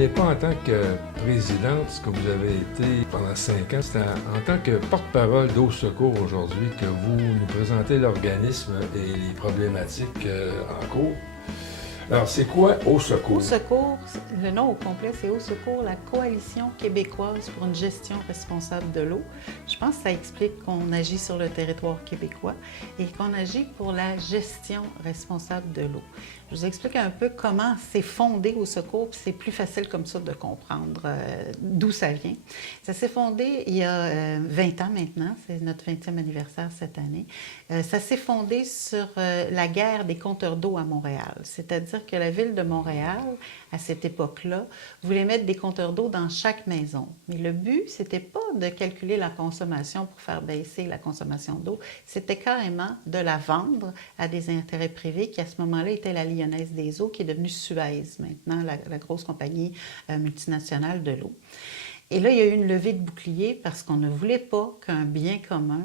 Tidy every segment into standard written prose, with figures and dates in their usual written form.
n'est pas en tant que présidente, ce que vous avez été pendant 5 ans, c'est en tant que porte-parole d'Eau Secours aujourd'hui que vous nous présentez l'organisme et les problématiques en cours. Alors, c'est quoi Eau Secours? Eau Secours, le nom au complet, c'est Eau Secours, la Coalition québécoise pour une gestion responsable de l'eau. Je pense que ça explique qu'on agit sur le territoire québécois et qu'on agit pour la gestion responsable de l'eau. Je vous explique un peu comment c'est fondé Eau Secours, puis c'est plus facile comme ça de comprendre d'où ça vient. Ça s'est fondé il y a 20 ans maintenant, c'est notre 20e anniversaire cette année. Ça s'est fondé sur la guerre des compteurs d'eau à Montréal, c'est-à-dire que la ville de Montréal, à cette époque-là, voulait mettre des compteurs d'eau dans chaque maison. Mais le but, c'était pas de calculer la consommation pour faire baisser la consommation d'eau, c'était carrément de la vendre à des intérêts privés qui, à ce moment-là, étaient la Lyonnaise des eaux, qui est devenue Suez, maintenant, la grosse compagnie multinationale de l'eau. Et là, il y a eu une levée de bouclier parce qu'on ne voulait pas qu'un bien commun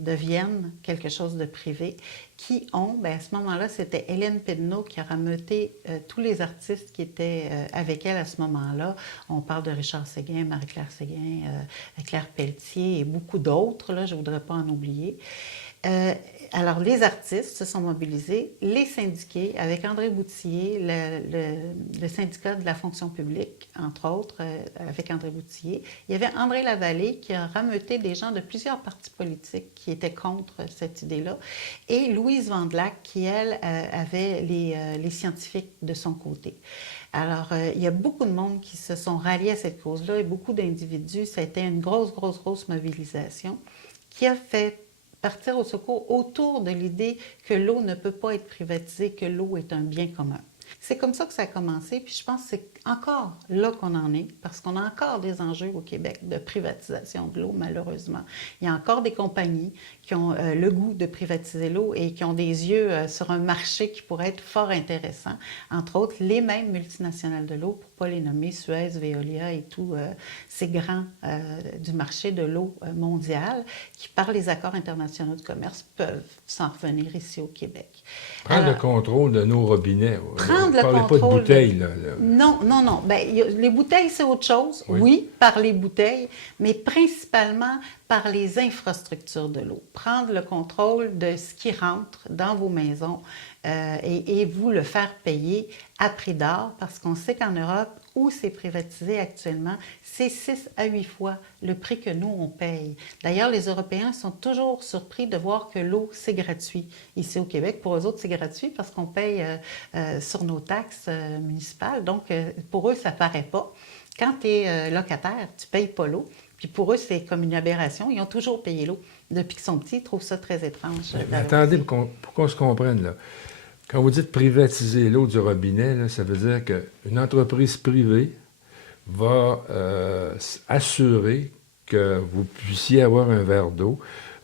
devienne quelque chose de privé. Qui ont, bien, à ce moment-là, c'était Hélène Pedneau qui a rameuté tous les artistes qui étaient avec elle à ce moment-là. On parle de Richard Séguin, Marie-Claire Séguin, Claire Pelletier et beaucoup d'autres, là, je ne voudrais pas en oublier. Alors, les artistes se sont mobilisés, les syndiqués, avec André Boutillier, le syndicat de la fonction publique, entre autres, avec André Boutillier. Il y avait André Lavallée qui a rameuté des gens de plusieurs partis politiques qui étaient contre cette idée-là, et Louise Vandelac qui, elle, avait les scientifiques de son côté. Alors, il y a beaucoup de monde qui se sont ralliés à cette cause-là et beaucoup d'individus. Ça a été une grosse mobilisation qui a fait partir au secours autour de l'idée que l'eau ne peut pas être privatisée, que l'eau est un bien commun. C'est comme ça que ça a commencé, puis je pense que c'est encore là qu'on en est, parce qu'on a encore des enjeux au Québec de privatisation de l'eau, malheureusement. Il y a encore des compagnies qui ont le goût de privatiser l'eau et qui ont des yeux sur un marché qui pourrait être fort intéressant. Entre autres, les mêmes multinationales de l'eau, pour ne pas les nommer, Suez, Veolia et tous ces grands du marché de l'eau mondial, qui, par les accords internationaux de commerce, peuvent s'en revenir ici au Québec. Prendre le contrôle de nos robinets. Prendre le contrôle. pas de bouteilles, là. Non. Ben, les bouteilles, c'est autre chose. Oui, par les bouteilles, mais principalement par les infrastructures de l'eau. Prendre le contrôle de ce qui rentre dans vos maisons et vous le faire payer à prix d'or, parce qu'on sait qu'en Europe, où c'est privatisé actuellement, c'est 6 à 8 fois le prix que nous, on paye. D'ailleurs, les Européens sont toujours surpris de voir que l'eau, c'est gratuit. Ici au Québec, pour eux autres, c'est gratuit parce qu'on paye sur nos taxes municipales. Donc, pour eux, ça ne paraît pas. Quand tu es locataire, tu ne payes pas l'eau. Puis pour eux, c'est comme une aberration. Ils ont toujours payé l'eau. Depuis qu'ils sont petits, ils trouvent ça très étrange. Mais attendez, pour qu'on se comprenne, là. Quand vous dites privatiser l'eau du robinet, là, ça veut dire qu'une entreprise privée va assurer que vous puissiez avoir un verre d'eau,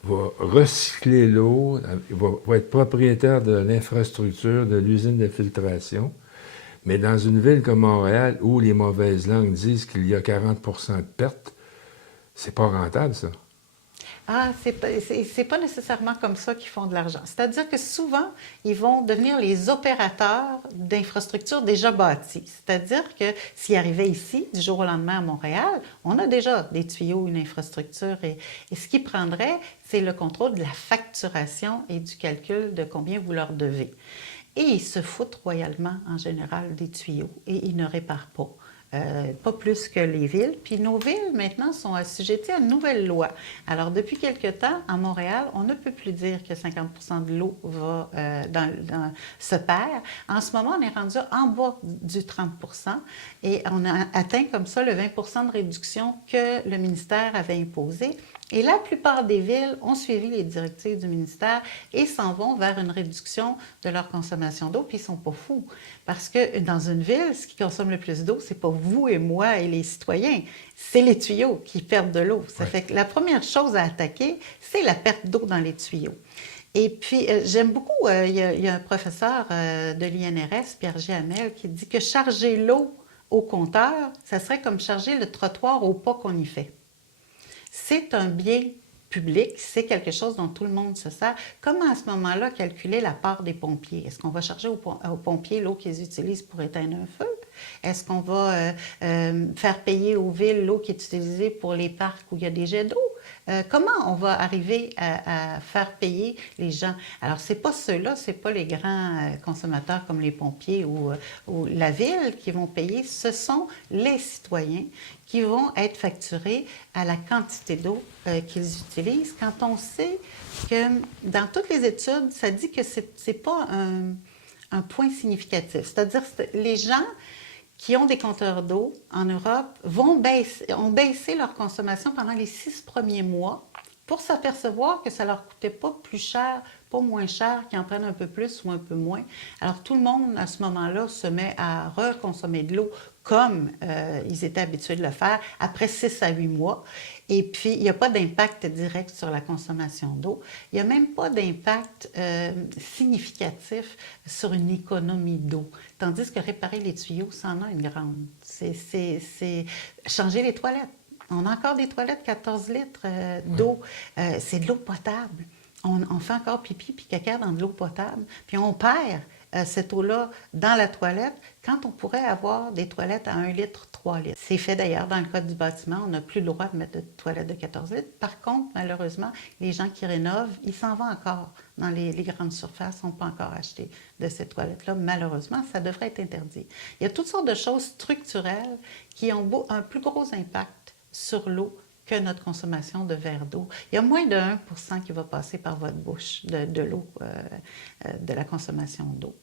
va recycler l'eau, va être propriétaire de l'infrastructure, de l'usine de filtration. Mais dans une ville comme Montréal, où les mauvaises langues disent qu'il y a 40 de pertes, c'est pas rentable, ça. Ah, c'est pas nécessairement comme ça qu'ils font de l'argent. C'est-à-dire que souvent, ils vont devenir les opérateurs d'infrastructures déjà bâties. C'est-à-dire que s'ils arrivaient ici, du jour au lendemain à Montréal, on a déjà des tuyaux, une infrastructure. Et ce qu'ils prendraient, c'est le contrôle de la facturation et du calcul de combien vous leur devez. Et ils se foutent royalement, en général, des tuyaux et ils ne réparent pas. Pas plus que les villes. Puis nos villes, maintenant, sont assujetties à une nouvelle loi. Alors, depuis quelque temps, à Montréal, on ne peut plus dire que 50 de l'eau va se perd. En ce moment, on est rendu en bas du 30 et on a atteint comme ça le 20 de réduction que le ministère avait imposé. Et la plupart des villes ont suivi les directives du ministère et s'en vont vers une réduction de leur consommation d'eau, puis ils ne sont pas fous. Parce que dans une ville, ce qui consomme le plus d'eau, ce n'est pas vous et moi et les citoyens, c'est les tuyaux qui perdent de l'eau. Ça fait que la première chose à attaquer, c'est la perte d'eau dans les tuyaux. Et puis, j'aime beaucoup, il y a un professeur de l'INRS, Pierre-G. Hamel, qui dit que charger l'eau au compteur, ça serait comme charger le trottoir au pas qu'on y fait. C'est un bien public, c'est quelque chose dont tout le monde se sert. Comment à ce moment-là calculer la part des pompiers? Est-ce qu'on va charger aux pompiers l'eau qu'ils utilisent pour éteindre un feu? Est-ce qu'on va faire payer aux villes l'eau qui est utilisée pour les parcs où il y a des jets d'eau? Comment on va arriver à faire payer les gens? Alors, c'est pas ceux-là, c'est pas les grands consommateurs comme les pompiers ou la ville qui vont payer, ce sont les citoyens qui vont être facturés à la quantité d'eau qu'ils utilisent. Quand on sait que dans toutes les études, ça dit que c'est pas un point significatif. C'est-à-dire que les gens qui ont des compteurs d'eau en Europe ont baissé leur consommation pendant les 6 premiers mois pour s'apercevoir que ça ne leur coûtait pas plus cher, pas moins cher, qu'ils en prennent un peu plus ou un peu moins. Alors tout le monde, à ce moment-là, se met à reconsommer de l'eau comme ils étaient habitués de le faire après 6 à 8 mois. Et puis, il n'y a pas d'impact direct sur la consommation d'eau. Il n'y a même pas d'impact significatif sur une économie d'eau. Tandis que réparer les tuyaux, ça en a une grande. C'est changer les toilettes. On a encore des toilettes 14 litres d'eau. C'est de l'eau potable. On fait encore pipi puis caca dans de l'eau potable. Puis on perd cette eau-là dans la toilette quand on pourrait avoir des toilettes à 1 litre, 3 litres. C'est fait d'ailleurs dans le code du bâtiment. On n'a plus le droit de mettre de toilettes de 14 litres. Par contre, malheureusement, les gens qui rénovent, ils s'en vont encore dans les grandes surfaces. On ne peut pas encore acheter de ces toilettes-là. Malheureusement, ça devrait être interdit. Il y a toutes sortes de choses structurelles qui ont un plus gros impact sur l'eau que notre consommation de verre d'eau. Il y a moins de 1% qui va passer par votre bouche de l'eau, de la consommation d'eau.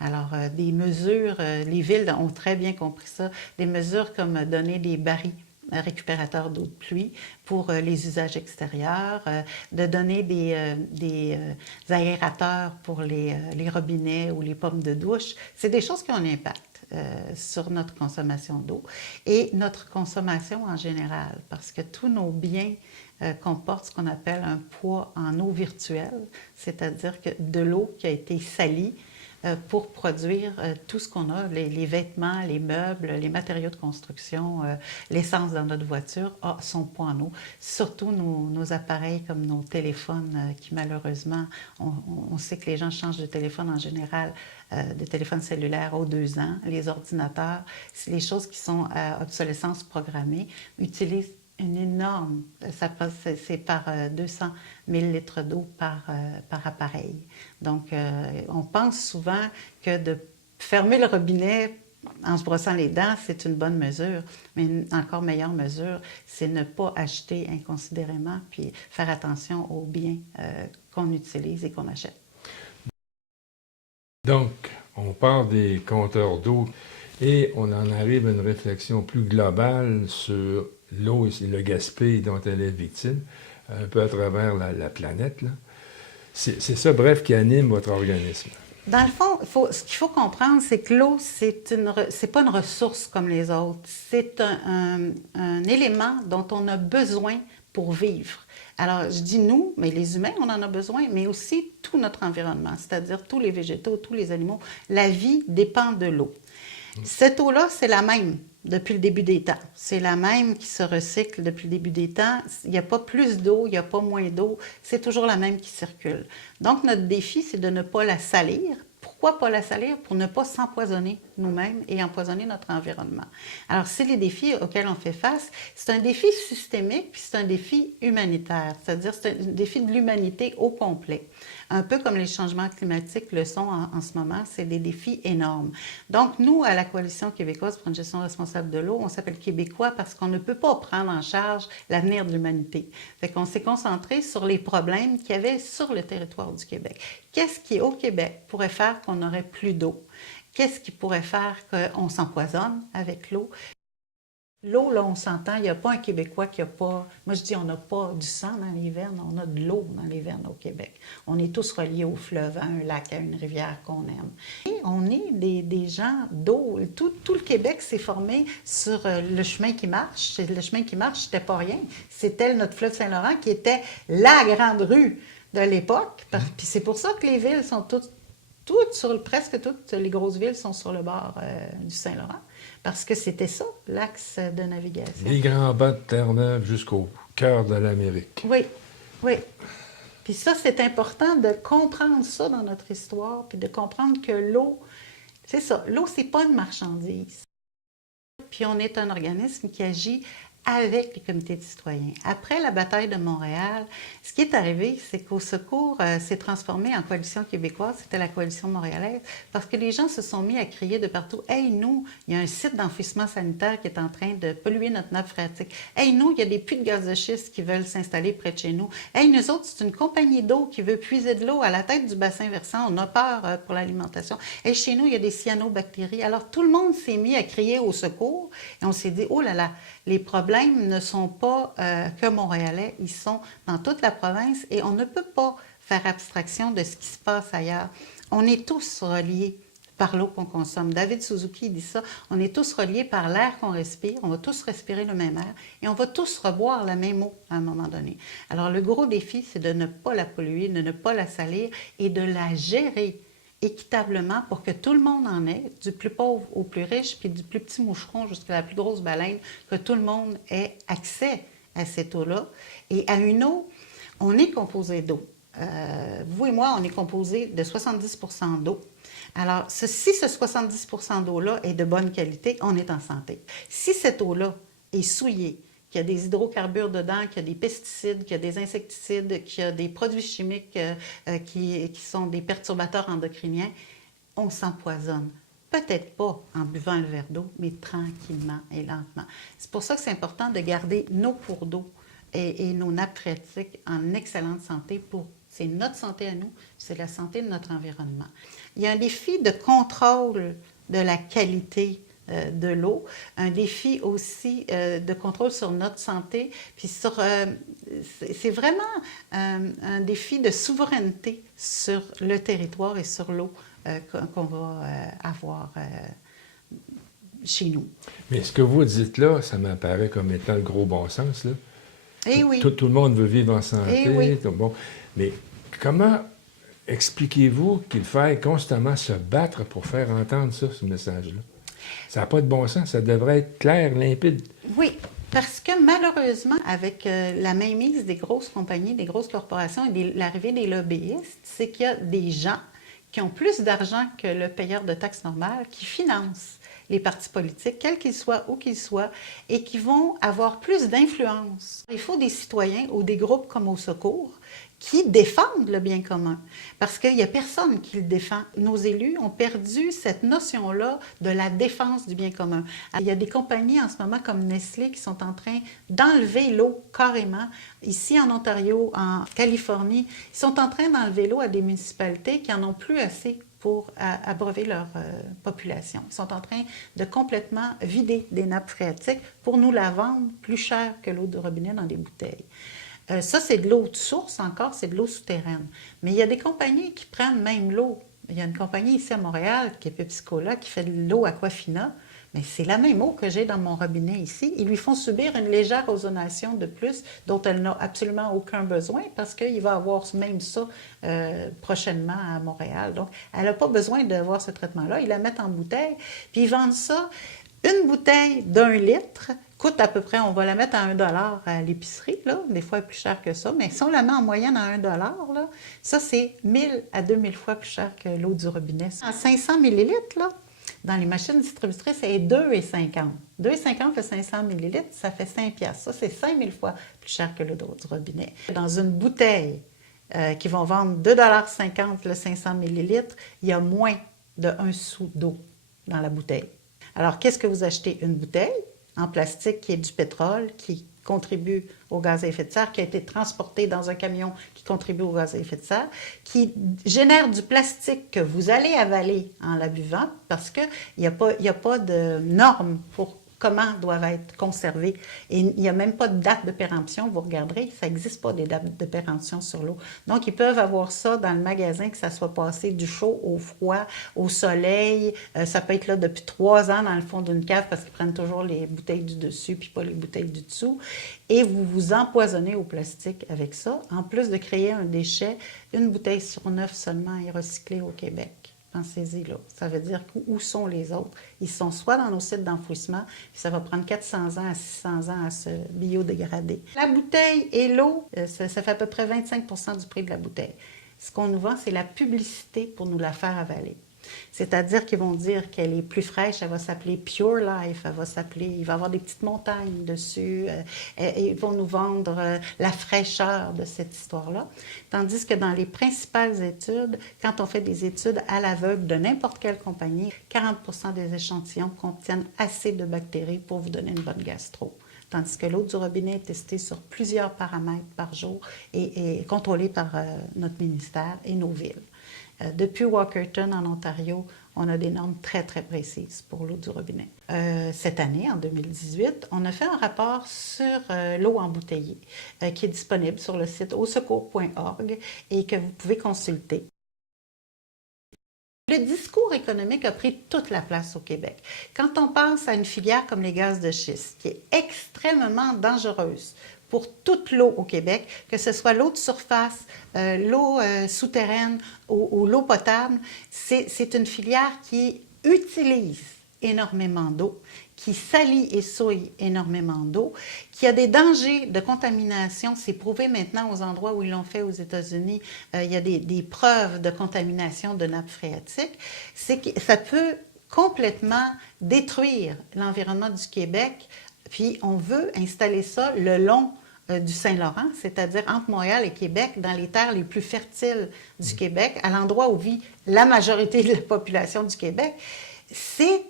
Alors, des mesures, les villes ont très bien compris ça, des mesures comme donner des barils récupérateurs d'eau de pluie pour les usages extérieurs, de donner des aérateurs pour les robinets ou les pommes de douche. C'est des choses qui ont un impact sur notre consommation d'eau et notre consommation en général, parce que tous nos biens comportent ce qu'on appelle un poids en eau virtuelle, c'est-à-dire que de l'eau qui a été salie pour produire tout ce qu'on a, les vêtements, les meubles, les matériaux de construction, l'essence dans notre voiture a son poids en eau. Surtout nos appareils comme nos téléphones qui malheureusement, on sait que les gens changent de téléphone en général, de téléphone cellulaire aux 2 ans. Les ordinateurs, les choses qui sont à obsolescence programmée, utilisent une énorme, c'est par 200 000 litres d'eau par appareil. Donc, on pense souvent que de fermer le robinet en se brossant les dents, c'est une bonne mesure. Mais une encore meilleure mesure, c'est ne pas acheter inconsidérément puis faire attention aux biens qu'on utilise et qu'on achète. Donc, on part des compteurs d'eau et on en arrive à une réflexion plus globale sur l'eau et le gaspillage dont elle est victime, un peu à travers la planète, là. C'est ça, bref, qui anime votre organisme. Dans le fond, ce qu'il faut comprendre, c'est que l'eau, c'est pas une ressource comme les autres. C'est un élément dont on a besoin pour vivre. Alors, je dis nous, mais les humains, on en a besoin, mais aussi tout notre environnement, c'est-à-dire tous les végétaux, tous les animaux. La vie dépend de l'eau. Cette eau-là, c'est la même depuis le début des temps. C'est la même qui se recycle depuis le début des temps. Il n'y a pas plus d'eau, il n'y a pas moins d'eau. C'est toujours la même qui circule. Donc, notre défi, c'est de ne pas la salir. Pourquoi pas la salir? Pour ne pas s'empoisonner nous-mêmes et empoisonner notre environnement. Alors, c'est les défis auxquels on fait face. C'est un défi systémique, puis c'est un défi humanitaire, c'est-à-dire c'est un défi de l'humanité au complet. Un peu comme les changements climatiques le sont en ce moment, c'est des défis énormes. Donc, nous, à la Coalition québécoise pour une gestion responsable de l'eau, on s'appelle Québécois parce qu'on ne peut pas prendre en charge l'avenir de l'humanité. Fait qu'on s'est concentré sur les problèmes qu'il y avait sur le territoire du Québec. Qu'est-ce qui, au Québec, pourrait faire qu'on n'aurait plus d'eau? Qu'est-ce qui pourrait faire qu'on s'empoisonne avec l'eau? L'eau, là, on s'entend, il n'y a pas un Québécois qui n'a pas... Moi, je dis, on n'a pas du sang dans les veines, on a de l'eau dans les veines au Québec. On est tous reliés au fleuve, à un lac, à une rivière qu'on aime. Et on est des gens d'eau. Tout le Québec s'est formé sur le chemin qui marche. Le chemin qui marche, c'était pas rien. C'était notre fleuve Saint-Laurent qui était la grande rue de l'époque. Puis c'est pour ça que les villes sont presque toutes les grosses villes sont sur le bord du Saint-Laurent. Parce que c'était ça, l'axe de navigation. Les grands bas de Terre-Neuve jusqu'au cœur de l'Amérique. Oui, oui. Puis ça, c'est important de comprendre ça dans notre histoire, puis de comprendre que l'eau, c'est ça, l'eau, c'est pas une marchandise. puis on est un organisme qui agit avec les comités de citoyens. Après la bataille de Montréal, ce qui est arrivé, c'est qu'Au Secours s'est transformé en coalition québécoise, c'était la coalition montréalaise, parce que les gens se sont mis à crier de partout « Hey, nous, il y a un site d'enfouissement sanitaire qui est en train de polluer notre nappe phréatique. Hey, nous, il y a des puits de gaz de schiste qui veulent s'installer près de chez nous. Hey, nous autres, c'est une compagnie d'eau qui veut puiser de l'eau à la tête du bassin versant. On a peur pour l'alimentation. Hey, chez nous, il y a des cyanobactéries. » Alors, tout le monde s'est mis à crier au secours et on s'est dit « Oh là là, les problèmes ne sont pas que montréalais, ils sont dans toute la province et on ne peut pas faire abstraction de ce qui se passe ailleurs. On est tous reliés par l'eau qu'on consomme. David Suzuki dit ça, on est tous reliés par l'air qu'on respire, on va tous respirer le même air et on va tous reboire la même eau à un moment donné. Alors le gros défi, c'est de ne pas la polluer, de ne pas la salir et de la gérer équitablement pour que tout le monde en ait, du plus pauvre au plus riche, puis du plus petit moucheron jusqu'à la plus grosse baleine, que tout le monde ait accès à cette eau-là. Et à une eau, on est composé d'eau. Vous et moi, on est composé de 70 % d'eau. Alors, si ce 70 % d'eau-là est de bonne qualité, on est en santé. Si cette eau-là est souillée, qu'il y a des hydrocarbures dedans, qu'il y a des pesticides, qu'il y a des insecticides, qu'il y a des produits chimiques qui sont des perturbateurs endocriniens, on s'empoisonne. Peut-être pas en buvant un verre d'eau, mais tranquillement et lentement. C'est pour ça que c'est important de garder nos cours d'eau et nos nappes phréatiques en excellente santé c'est notre santé à nous, c'est la santé de notre environnement. Il y a un défi de contrôle de la qualité de l'eau, un défi aussi de contrôle sur notre santé, puis c'est vraiment un défi de souveraineté sur le territoire et sur l'eau qu'on va avoir chez nous. Mais ce que vous dites là, ça m'apparaît comme étant le gros bon sens, là. Eh oui. Tout le monde veut vivre en santé. Eh oui. Bon. Mais comment expliquez-vous qu'il faille constamment se battre pour faire entendre ça, ce message-là? Ça n'a pas de bon sens. Ça devrait être clair, limpide. Oui, parce que malheureusement, avec la mainmise des grosses compagnies, des grosses corporations et l'arrivée des lobbyistes, c'est qu'il y a des gens qui ont plus d'argent que le payeur de taxes normales qui financent les partis politiques, quels qu'ils soient, où qu'ils soient, et qui vont avoir plus d'influence. Il faut des citoyens ou des groupes comme Au Secours qui défendent le bien commun, parce qu'il n'y a personne qui le défend. Nos élus ont perdu cette notion-là de la défense du bien commun. Il y a des compagnies en ce moment comme Nestlé qui sont en train d'enlever l'eau carrément. Ici en Ontario, en Californie, ils sont en train d'enlever l'eau à des municipalités qui n'en ont plus assez pour abreuver leur population. Ils sont en train de complètement vider des nappes phréatiques pour nous la vendre plus cher que l'eau de robinet dans des bouteilles. Ça, c'est de l'eau de source encore, c'est de l'eau souterraine. Mais il y a des compagnies qui prennent même l'eau. Il y a une compagnie ici à Montréal, qui est Pepsi-Cola, qui fait de l'eau Aquafina. Mais c'est la même eau que j'ai dans mon robinet ici. Ils lui font subir une légère ozonation de plus, dont elle n'a absolument aucun besoin, parce qu'il va avoir même ça prochainement à Montréal. Donc, elle n'a pas besoin d'avoir ce traitement-là. Ils la mettent en bouteille, puis ils vendent ça. Une bouteille d'1 litre coûte à peu près, on va la mettre à 1 $ à l'épicerie, là. Des fois, elle est plus chère que ça. Mais si on la met en moyenne à 1 $, là, ça, c'est 1000 à 2000 fois plus cher que l'eau du robinet. En 500 ml, là, dans les machines distributrices, c'est 2,50 $. 2,50 le 500 ml, ça fait 5 $. Ça, c'est 5000 fois plus cher que l'eau du robinet. Dans une bouteille qui vont vendre 2,50 $ le 500 ml, il y a moins de 1 sou d'eau dans la bouteille. Alors, qu'est-ce que vous achetez? Une bouteille en plastique qui est du pétrole, qui contribue au gaz à effet de serre, qui a été transporté dans un camion qui contribue au gaz à effet de serre, qui génère du plastique que vous allez avaler en la buvant parce qu'il n'y a pas de normes pour comment doivent être conservés. Et il n'y a même pas de date de péremption. Vous regarderez, ça n'existe pas des dates de péremption sur l'eau. Donc, ils peuvent avoir ça dans le magasin, que ça soit passé du chaud au froid, au soleil. Ça peut être là depuis 3 ans dans le fond d'une cave parce qu'ils prennent toujours les bouteilles du dessus puis pas les bouteilles du dessous. Et vous vous empoisonnez au plastique avec ça. En plus de créer un déchet, une bouteille sur 9 seulement est recyclée au Québec. Pensez-y, là. Ça veut dire où sont les autres? Ils sont soit dans nos sites d'enfouissement, puis ça va prendre 400 ans à 600 ans à se biodégrader. La bouteille et l'eau, ça fait à peu près 25 % du prix de la bouteille. Ce qu'on nous vend, c'est la publicité pour nous la faire avaler. C'est-à-dire qu'ils vont dire qu'elle est plus fraîche, elle va s'appeler Pure Life, il va y avoir des petites montagnes dessus, et ils vont nous vendre la fraîcheur de cette histoire-là. Tandis que dans les principales études, quand on fait des études à l'aveugle de n'importe quelle compagnie, 40% des échantillons contiennent assez de bactéries pour vous donner une bonne gastro. Tandis que l'eau du robinet est testée sur plusieurs paramètres par jour et contrôlée par notre ministère et nos villes. Depuis Walkerton, en Ontario, on a des normes très, très précises pour l'eau du robinet. Cette année, en 2018, on a fait un rapport sur l'eau embouteillée qui est disponible sur le site ausecours.org et que vous pouvez consulter. Le discours économique a pris toute la place au Québec. Quand on pense à une filière comme les gaz de schiste, qui est extrêmement dangereuse pour toute l'eau au Québec, que ce soit l'eau de surface, l'eau souterraine ou l'eau potable, c'est une filière qui utilise énormément d'eau, qui salit et souille énormément d'eau, qui a des dangers de contamination. C'est prouvé maintenant aux endroits où ils l'ont fait aux États-Unis. Il y a des preuves de contamination de nappes phréatiques. C'est que ça peut complètement détruire l'environnement du Québec. Puis on veut installer ça le long du Saint-Laurent, c'est-à-dire entre Montréal et Québec, dans les terres les plus fertiles du Québec, à l'endroit où vit la majorité de la population du Québec. C'est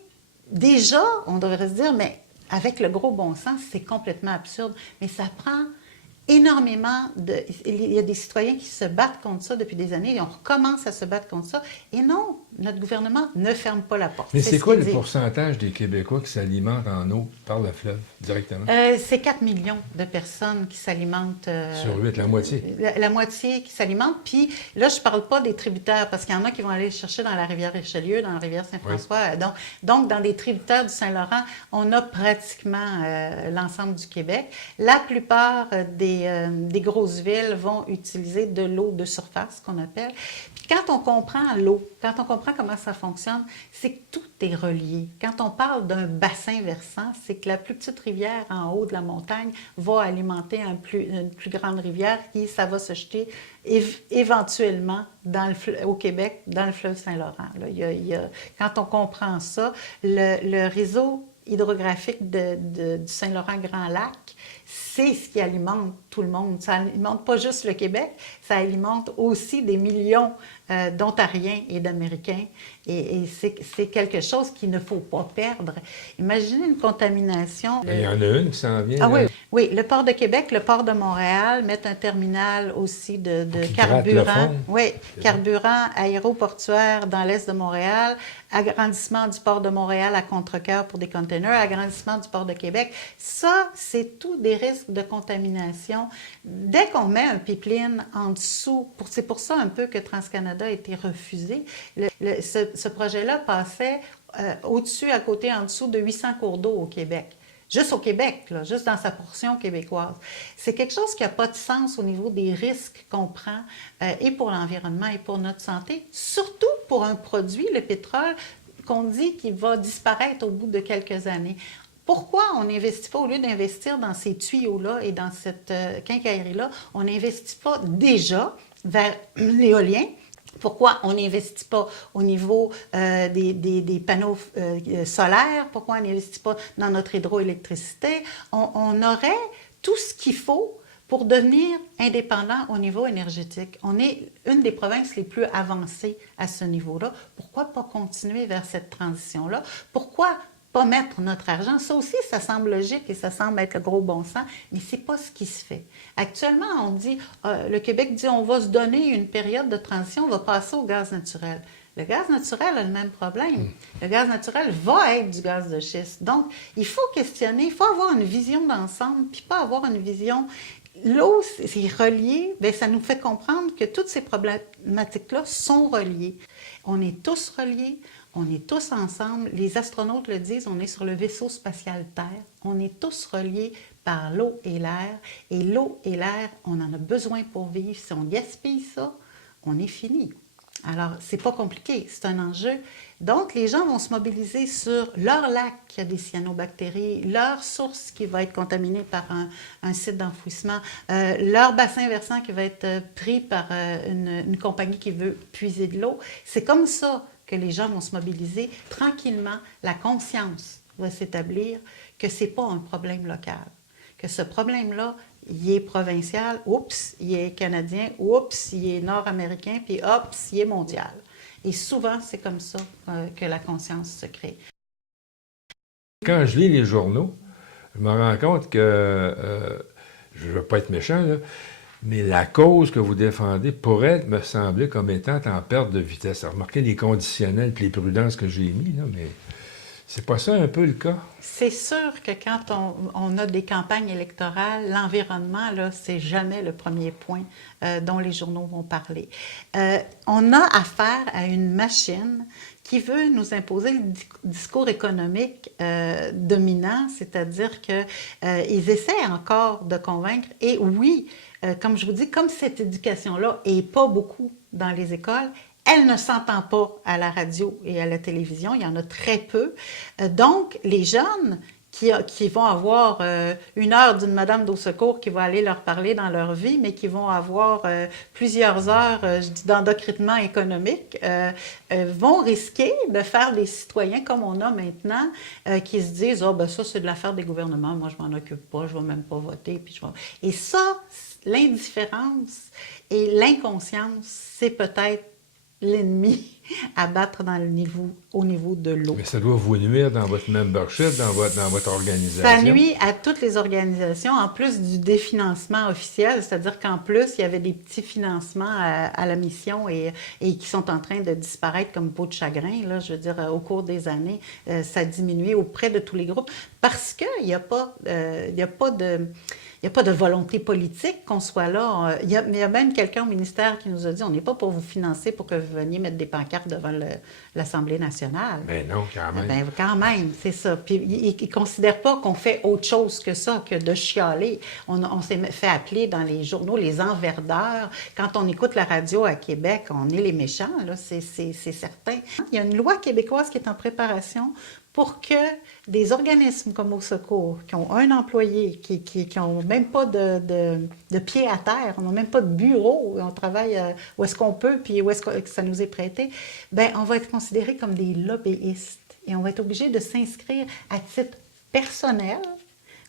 déjà, on devrait se dire, mais avec le gros bon sens, c'est complètement absurde. Mais ça prend énormément de... Il y a des citoyens qui se battent contre ça depuis des années et on recommence à se battre contre ça. Et non, notre gouvernement ne ferme pas la porte. Mais c'est quoi le pourcentage des Québécois qui s'alimentent en eau par le fleuve directement? C'est 4 millions de personnes qui s'alimentent... Sur 8, la moitié. La moitié qui s'alimentent. Puis là, je ne parle pas des tributaires, parce qu'il y en a qui vont aller chercher dans la rivière Richelieu, dans la rivière Saint-François. Oui. Donc, dans les tributaires du Saint-Laurent, on a pratiquement l'ensemble du Québec. La plupart des grosses villes vont utiliser de l'eau de surface, qu'on appelle. Puis quand on comprend l'eau, quand on comprend comment ça fonctionne, c'est que tout est relié. Quand on parle d'un bassin versant, c'est que la plus petite rivière en haut de la montagne va alimenter une plus grande rivière qui, ça va se jeter éventuellement au Québec, dans le fleuve Saint-Laurent. Quand on comprend ça, le réseau hydrographique du Saint-Laurent-Grand Lac, c'est ce qui alimente tout le monde. Ça alimente pas juste le Québec, ça alimente aussi des millions d'Ontariens et d'Américains. Et c'est quelque chose qu'il ne faut pas perdre. Imaginez une contamination. Il y en a une qui s'en vient. Ah oui, le port de Québec, le port de Montréal mettent un terminal aussi de carburant. Oui, carburant aéroportuaire dans l'est de Montréal, agrandissement du port de Montréal à Contrecoeur pour des containers, agrandissement du port de Québec. Ça, c'est tout des risques de contamination. Dès qu'on met un pipeline en dessous, c'est pour ça un peu que TransCanada a été refusé. Ce projet-là passait au-dessus, à côté, en dessous de 800 cours d'eau au Québec. Juste au Québec, là, juste dans sa portion québécoise. C'est quelque chose qui n'a pas de sens au niveau des risques qu'on prend et pour l'environnement et pour notre santé, surtout pour un produit, le pétrole, qu'on dit qu'il va disparaître au bout de quelques années. Pourquoi on n'investit pas, au lieu d'investir dans ces tuyaux-là et dans cette quincaillerie-là, on n'investit pas déjà vers l'éolien? Pourquoi on n'investit pas au niveau des panneaux solaires? Pourquoi on n'investit pas dans notre hydroélectricité? On aurait tout ce qu'il faut pour devenir indépendant au niveau énergétique. On est une des provinces les plus avancées à ce niveau-là. Pourquoi pas continuer vers cette transition-là? Pourquoi pas mettre notre argent? Ça aussi, ça semble logique et ça semble être le gros bon sens, mais c'est pas ce qui se fait. Actuellement, on dit, le Québec dit, on va se donner une période de transition, on va passer au gaz naturel. Le gaz naturel a le même problème. Le gaz naturel va être du gaz de schiste. Donc, il faut questionner, il faut avoir une vision d'ensemble, puis pas avoir une vision... L'eau, c'est relié, bien, ça nous fait comprendre que toutes ces problématiques-là sont reliées. On est tous reliés, on est tous ensemble. Les astronautes le disent, on est sur le vaisseau spatial Terre. On est tous reliés par l'eau et l'air. Et l'eau et l'air, on en a besoin pour vivre. Si on gaspille ça, on est fini. Alors, c'est pas compliqué, c'est un enjeu. Donc, les gens vont se mobiliser sur leur lac qui a des cyanobactéries, leur source qui va être contaminée par un site d'enfouissement, leur bassin versant qui va être pris par une compagnie qui veut puiser de l'eau. C'est comme ça que les gens vont se mobiliser, tranquillement, la conscience va s'établir que ce n'est pas un problème local, que ce problème-là, il est provincial, oups, il est canadien, oups, il est nord-américain, puis oups, il est mondial. Et souvent, c'est comme ça que la conscience se crée. Quand je lis les journaux, je me rends compte que, je ne veux pas être méchant, là, mais la cause que vous défendez pourrait me sembler comme étant en perte de vitesse. Remarquez les conditionnels et les prudences que j'ai mis, là, mais c'est pas ça un peu le cas? C'est sûr que quand on a des campagnes électorales, l'environnement, là, c'est jamais le premier point dont les journaux vont parler. On a affaire à une machine qui veut nous imposer le discours économique dominant, c'est-à-dire qu'ils essaient encore de convaincre. Et oui, comme je vous dis, comme cette éducation-là n'est pas beaucoup dans les écoles, elle ne s'entend pas à la radio et à la télévision, il y en a très peu. Donc, les jeunes qui vont avoir 1 heure d'une madame d'au secours qui va aller leur parler dans leur vie, mais qui vont avoir plusieurs heures d'endoctrinement économique, vont risquer de faire des citoyens comme on a maintenant, qui se disent « Ah, ben ça, c'est de l'affaire des gouvernements, moi, je m'en occupe pas, je vais même pas voter. » Et ça, l'indifférence et l'inconscience, c'est peut-être l'ennemi à battre au niveau de l'eau. Mais ça doit vous nuire dans votre membership, dans votre organisation. Ça nuit à toutes les organisations, en plus du définancement officiel, c'est-à-dire qu'en plus, il y avait des petits financements à la mission et qui sont en train de disparaître comme peau de chagrin. Là, je veux dire, au cours des années, ça a diminué auprès de tous les groupes parce qu'il n'y a pas de volonté politique qu'on soit là. Il y a même quelqu'un au ministère qui nous a dit « On n'est pas pour vous financer pour que vous veniez mettre des pancartes devant l'Assemblée nationale. » Mais non, quand même. Ben, quand même, c'est ça. Puis ils ne considèrent pas qu'on fait autre chose que ça, que de chialer. On s'est fait appeler dans les journaux les enverdeurs. Quand on écoute la radio à Québec, on est les méchants, là, c'est certain. Il y a une loi québécoise qui est en préparation pour que des organismes comme Au Secours, qui ont un employé, qui n'ont même pas de pied à terre, on n'a même pas de bureau, on travaille où est-ce qu'on peut, puis où est-ce que ça nous est prêté, bien, on va être considérés comme des lobbyistes. Et on va être obligé de s'inscrire à titre personnel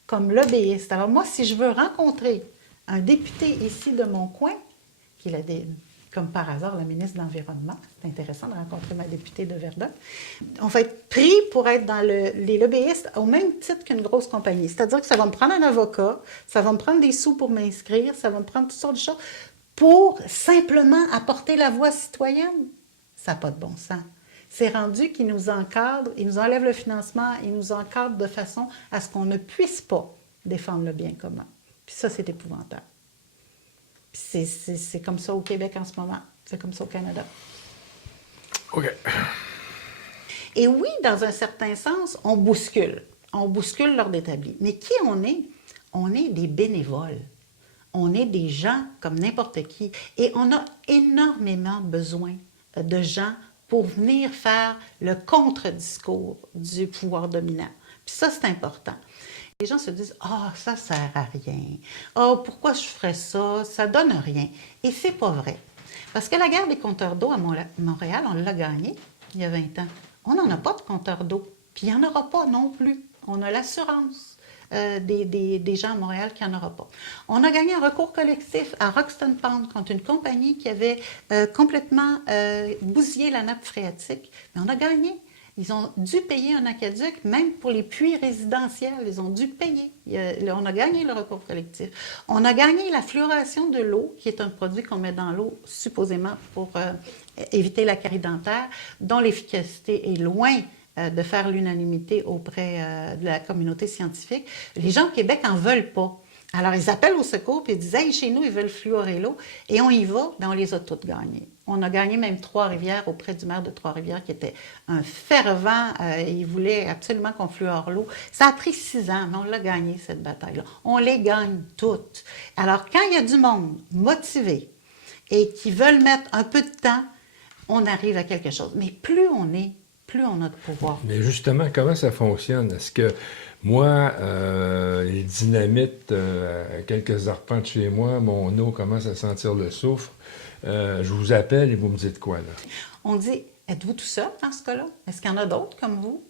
comme lobbyiste. Alors moi, si je veux rencontrer un député ici de mon coin, qui a comme par hasard, la ministre de l'Environnement. C'est intéressant de rencontrer ma députée de Verdun. On va être pris pour être dans les lobbyistes au même titre qu'une grosse compagnie. C'est-à-dire que ça va me prendre un avocat, ça va me prendre des sous pour m'inscrire, ça va me prendre toutes sortes de choses pour simplement apporter la voix citoyenne. Ça n'a pas de bon sens. C'est rendu qu'ils nous encadrent, ils nous enlèvent le financement, ils nous encadrent de façon à ce qu'on ne puisse pas défendre le bien commun. Puis ça, c'est épouvantable. C'est comme ça au Québec en ce moment. C'est comme ça au Canada. OK. Et oui, dans un certain sens, on bouscule. On bouscule l'ordre établi. Mais qui on est? On est des bénévoles. On est des gens comme n'importe qui. Et on a énormément besoin de gens pour venir faire le contre-discours du pouvoir dominant. Puis ça, c'est important. Les gens se disent « Ah, ça ne sert à rien. Ah, pourquoi je ferais ça? Ça ne donne rien. » Et c'est pas vrai. Parce que la guerre des compteurs d'eau à Montréal, on l'a gagnée il y a 20 ans. On n'en a pas de compteurs d'eau. Puis il n'y en aura pas non plus. On a l'assurance des gens à Montréal qu'il n'y en aura pas. On a gagné un recours collectif à Roxton Pond contre une compagnie qui avait complètement bousillé la nappe phréatique. Mais on a gagné. Ils ont dû payer un aqueduc, même pour les puits résidentiels. Ils ont dû payer. On a gagné le recours collectif. On a gagné la fluoration de l'eau, qui est un produit qu'on met dans l'eau, supposément pour éviter la carie dentaire, dont l'efficacité est loin de faire l'unanimité auprès de la communauté scientifique. Les gens au Québec n'en veulent pas. Alors, ils appellent au secours et ils disent « Hey, chez nous, ils veulent fluorer l'eau. » Et on y va, bien, on les a toutes gagnées. On a gagné même Trois-Rivières auprès du maire de Trois-Rivières qui était un fervent, il voulait absolument qu'on fluore l'eau. Ça a pris 6 ans, mais on l'a gagné, cette bataille-là. On les gagne toutes. Alors, quand il y a du monde motivé et qui veulent mettre un peu de temps, on arrive à quelque chose. Mais plus on est, plus on a de pouvoir. Mais justement, comment ça fonctionne? Est-ce que moi, les dynamites, à quelques arpents de chez moi, mon eau commence à sentir le soufre, je vous appelle et vous me dites quoi, là? On dit Êtes-vous tout seul dans ce cas-là? Est-ce qu'il y en a d'autres comme vous?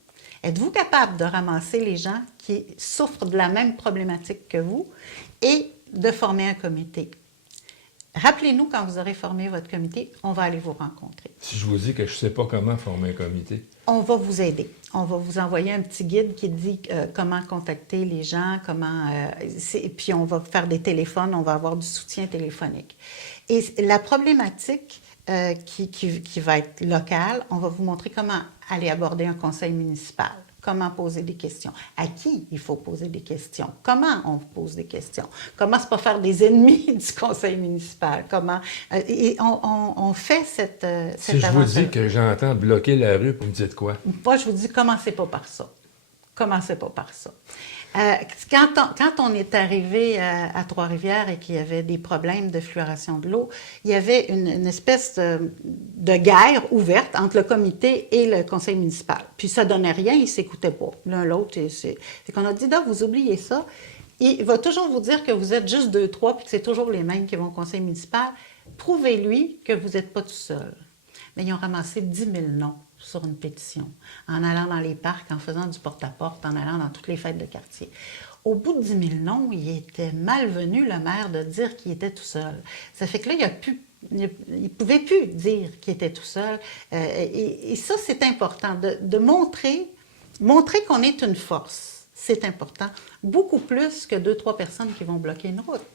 Êtes-vous capable de ramasser les gens qui souffrent de la même problématique que vous et de former un comité? Rappelez-nous, quand vous aurez formé votre comité, on va aller vous rencontrer. Si je vous dis que je ne sais pas comment former un comité? On va vous aider. On va vous envoyer un petit guide qui dit comment contacter les gens, puis on va faire des téléphones, on va avoir du soutien téléphonique. Et la problématique qui va être locale, on va vous montrer comment aller aborder un conseil municipal. Comment poser des questions, à qui il faut poser des questions, comment on pose des questions, comment c'est pas faire des ennemis du conseil municipal, et on fait cette Si je vous dis que j'entends bloquer la rue, vous me dites quoi? Moi, je vous dis, commencez pas par ça. Commencez pas par ça. Quand on est arrivé à Trois-Rivières et qu'il y avait des problèmes de fluoration de l'eau, il y avait une espèce de guerre ouverte entre le comité et le conseil municipal. Puis ça donnait rien, ils ne s'écoutaient pas l'un l'autre. Fait qu'on a dit, là, vous oubliez ça. Il va toujours vous dire que vous êtes juste 2, 3, puis que c'est toujours les mêmes qui vont au conseil municipal. Prouvez-lui que vous n'êtes pas tout seul. Mais ils ont ramassé 10 000 noms sur une pétition, en allant dans les parcs, en faisant du porte-à-porte, en allant dans toutes les fêtes de quartier. Au bout de 10 000 noms, il était malvenu, le maire, de dire qu'il était tout seul. Ça fait que là, il ne pouvait plus dire qu'il était tout seul. Et ça, c'est important, de montrer qu'on est une force. C'est important. Beaucoup plus que 2, 3 personnes qui vont bloquer une route.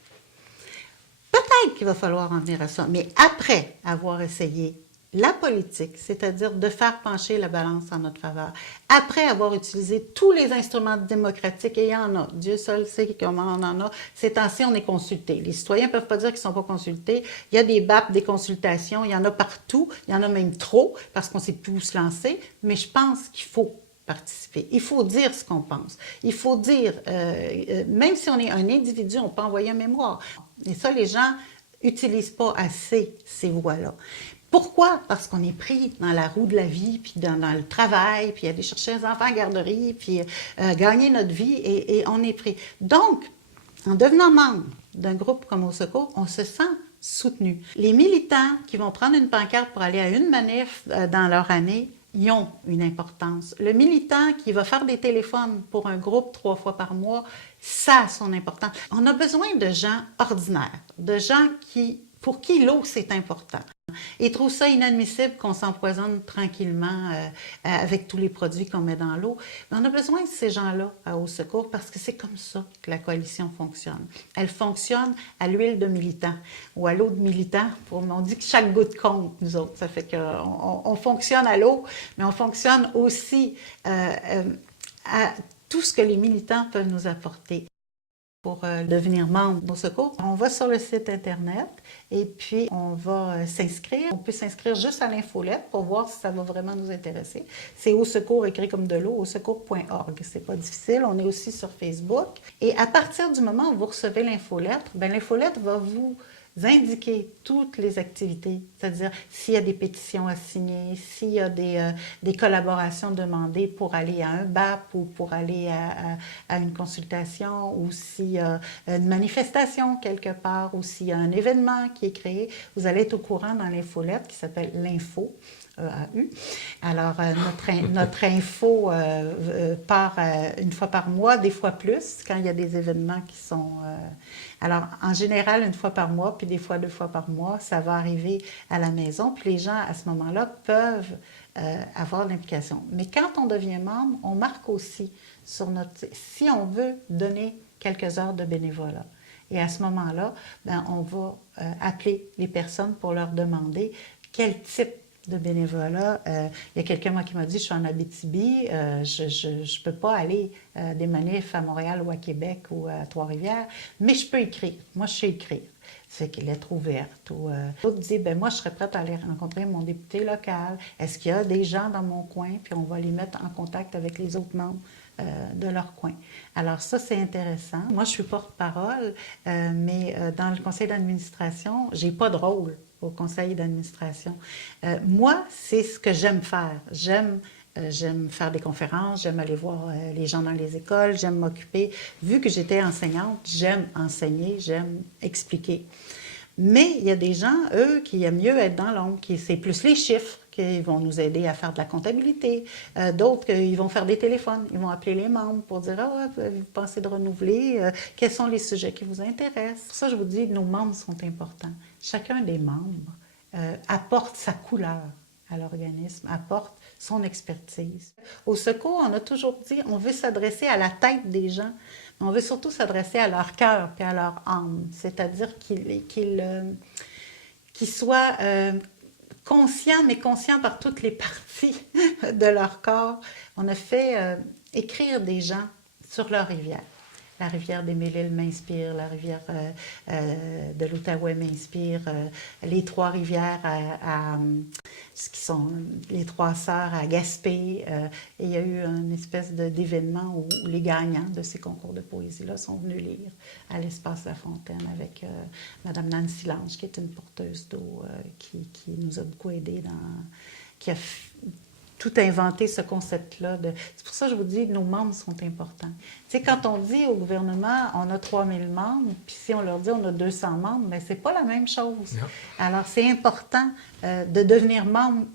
Peut-être qu'il va falloir en venir à ça, mais après avoir essayé la politique, c'est-à-dire de faire pencher la balance en notre faveur, après avoir utilisé tous les instruments démocratiques, et il y en a, Dieu seul sait comment on en a, ces temps-ci, on est consultés. Les citoyens ne peuvent pas dire qu'ils ne sont pas consultés. Il y a des BAP, des consultations, il y en a partout, il y en a même trop, parce qu'on ne sait plus où se lancer, mais je pense qu'il faut participer. Il faut dire ce qu'on pense. Il faut dire, même si on est un individu, on peut envoyer un mémoire. Et ça, les gens n'utilisent pas assez ces voies-là. Pourquoi? Parce qu'on est pris dans la roue de la vie, puis dans le travail, puis aller chercher les enfants à la garderie, puis gagner notre vie, et on est pris. Donc, en devenant membre d'un groupe comme Au Secours, on se sent soutenu. Les militants qui vont prendre une pancarte pour aller à une manif dans leur année, ils ont une importance. Le militant qui va faire des téléphones pour un groupe 3 fois par mois, ça a son importance. On a besoin de gens ordinaires, de gens pour qui l'eau, c'est important. Ils trouvent ça inadmissible qu'on s'empoisonne tranquillement avec tous les produits qu'on met dans l'eau. Mais on a besoin de ces gens-là Au Secours parce que c'est comme ça que la coalition fonctionne. Elle fonctionne à l'huile de militant ou à l'eau de militant. On dit que chaque goutte compte, nous autres. Ça fait qu'on fonctionne à l'eau, mais on fonctionne aussi à tout ce que les militants peuvent nous apporter. Pour devenir membre Au Secours, on va sur le site Internet et puis on va s'inscrire. On peut s'inscrire juste à l'infolette pour voir si ça va vraiment nous intéresser. C'est Au Secours écrit comme de l'eau, ausecours.org. C'est pas difficile. On est aussi sur Facebook. Et à partir du moment où vous recevez l'infolettre, l'infolettre va vous indiquer toutes les activités, c'est-à-dire s'il y a des pétitions à signer, s'il y a des collaborations demandées pour aller à un BAP ou pour aller à une consultation, ou s'il y a une manifestation quelque part, ou s'il y a un événement qui est créé, vous allez être au courant dans l'infolettre qui s'appelle l'Info. EAU. Alors, notre info part une fois par mois, des fois plus, quand il y a des événements qui sont... Alors, en général, une fois par mois, puis des fois 2 fois par mois, ça va arriver à la maison, puis les gens, à ce moment-là, peuvent avoir l'implication. Mais quand on devient membre, on marque aussi sur notre... Si on veut donner quelques heures de bénévolat. Et à ce moment-là, on va appeler les personnes pour leur demander quel type de bénévolat. Il y a quelqu'un, moi, qui m'a dit, je suis en Abitibi, je ne peux pas aller des manifs à Montréal ou à Québec ou à Trois-Rivières, mais je peux écrire. Moi, je sais écrire. C'est qu'il est lettre ouverte. L'autre dit, moi, je serais prête à aller rencontrer mon député local. Est-ce qu'il y a des gens dans mon coin? Puis on va les mettre en contact avec les autres membres de leur coin. Alors ça, c'est intéressant. Moi, je suis porte-parole, mais dans le conseil d'administration, je n'ai pas de rôle au conseil d'administration. Moi, c'est ce que j'aime faire. J'aime faire des conférences, j'aime aller voir les gens dans les écoles, j'aime m'occuper. Vu que j'étais enseignante, j'aime enseigner, j'aime expliquer. Mais il y a des gens, eux, qui aiment mieux être dans l'ombre, c'est plus les chiffres qu'ils vont nous aider à faire de la comptabilité. D'autres, ils vont faire des téléphones. Ils vont appeler les membres pour dire « Ah, vous pensez de renouveler? Quels sont les sujets qui vous intéressent? » Pour ça, je vous dis, nos membres sont importants. Chacun des membres apporte sa couleur à l'organisme, apporte son expertise. Au secours, on a toujours dit, on veut s'adresser à la tête des gens, mais on veut surtout s'adresser à leur cœur et à leur âme, c'est-à-dire qu'ils soient conscients, mais conscients par toutes les parties de leur corps. On a fait écrire des gens sur leur rivière. La rivière des Mille-Îles m'inspire, la rivière de l'Outaouais m'inspire, les Trois-Rivières ce qui sont les Trois-Sœurs à Gaspé. Et il y a eu une espèce d'événement où les gagnants de ces concours de poésie-là sont venus lire à l'Espace La Fontaine avec Mme Nancy Lange, qui est une porteuse d'eau, qui nous a beaucoup aidés, qui a tout inventé ce concept-là. C'est pour ça que je vous dis que nos membres sont importants. Tu sais, quand on dit au gouvernement, on a 3000 membres, puis si on leur dit on a 200 membres, bien, c'est pas la même chose. Non. Alors, c'est important de devenir membre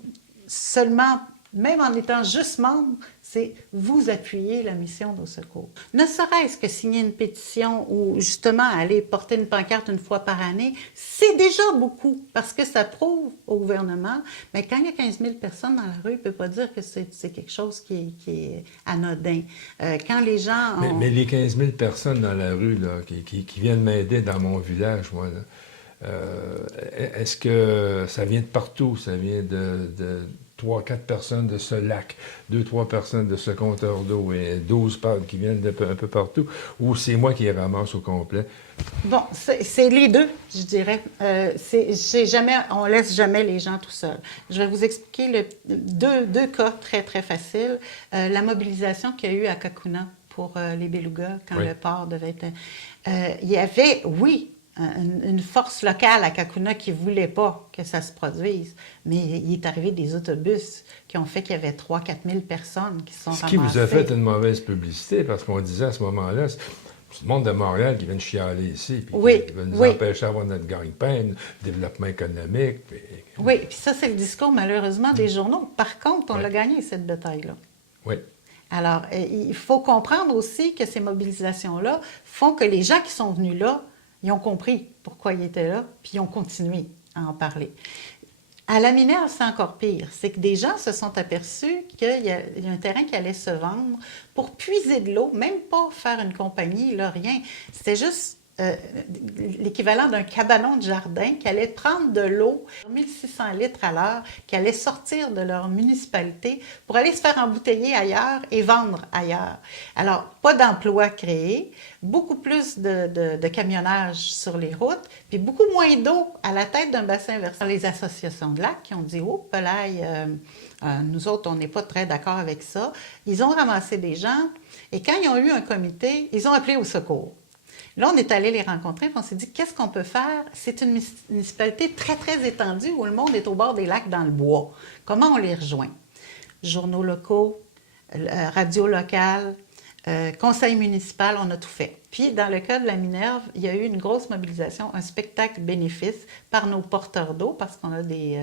seulement, même en étant juste membre, c'est vous appuyer la mission d'Au Secours. Ne serait-ce que signer une pétition ou justement aller porter une pancarte une fois par année, c'est déjà beaucoup parce que ça prouve au gouvernement. Mais quand il y a 15 000 personnes dans la rue, il ne peut pas dire que c'est quelque chose qui est anodin. Quand les gens... Mais les 15 000 personnes dans la rue là, qui viennent m'aider dans mon village, moi, là, est-ce que ça vient de partout? Ça vient de 3-4 personnes de ce lac, 2-3 personnes de ce compteur d'eau et 12 qui viennent un peu partout, ou c'est moi qui les ramasse au complet? Bon, c'est les deux, je dirais. On laisse jamais les gens tout seuls. Je vais vous expliquer deux cas très, très faciles. La mobilisation qu'il y a eu à Kakuna pour les belugas, quand le port devait être... il y avait, oui, une force locale à Kakuna qui ne voulait pas que ça se produise. Mais il est arrivé des autobus qui ont fait qu'il y avait 3-4 000 personnes qui se sont ramassées. Ce qui vous a fait une mauvaise publicité, parce qu'on disait à ce moment-là, c'est le monde de Montréal qui vient de chialer ici, puis qui va nous empêcher d'avoir notre gagne-pain, notre développement économique. Puis... Oui, puis ça, c'est le discours, malheureusement, des journaux. Par contre, on l'a gagné, cette bataille-là. Oui. Alors, il faut comprendre aussi que ces mobilisations-là font que les gens qui sont venus là, ils ont compris pourquoi ils étaient là, puis ils ont continué à en parler. À la Minerve, c'est encore pire. C'est que des gens se sont aperçus qu'il y a un terrain qui allait se vendre pour puiser de l'eau, même pas faire une compagnie, là, rien. C'était juste l'équivalent d'un cabanon de jardin qui allait prendre de l'eau, 1600 litres à l'heure, qui allait sortir de leur municipalité pour aller se faire embouteiller ailleurs et vendre ailleurs. Alors, pas d'emplois créés, beaucoup plus de camionnage sur les routes, puis beaucoup moins d'eau à la tête d'un bassin versant. Les associations de lacs qui ont dit « Oh, pelaille, nous autres, on n'est pas très d'accord avec ça ». Ils ont ramassé des gens et quand ils ont eu un comité, ils ont appelé au secours. Là, on est allé les rencontrer et on s'est dit, qu'est-ce qu'on peut faire? C'est une municipalité très, très étendue où le monde est au bord des lacs dans le bois. Comment on les rejoint? Journaux locaux, radio locale, conseil municipal, on a tout fait. Puis, dans le cas de la Minerve, il y a eu une grosse mobilisation, un spectacle bénéfice par nos porteurs d'eau, parce qu'on a des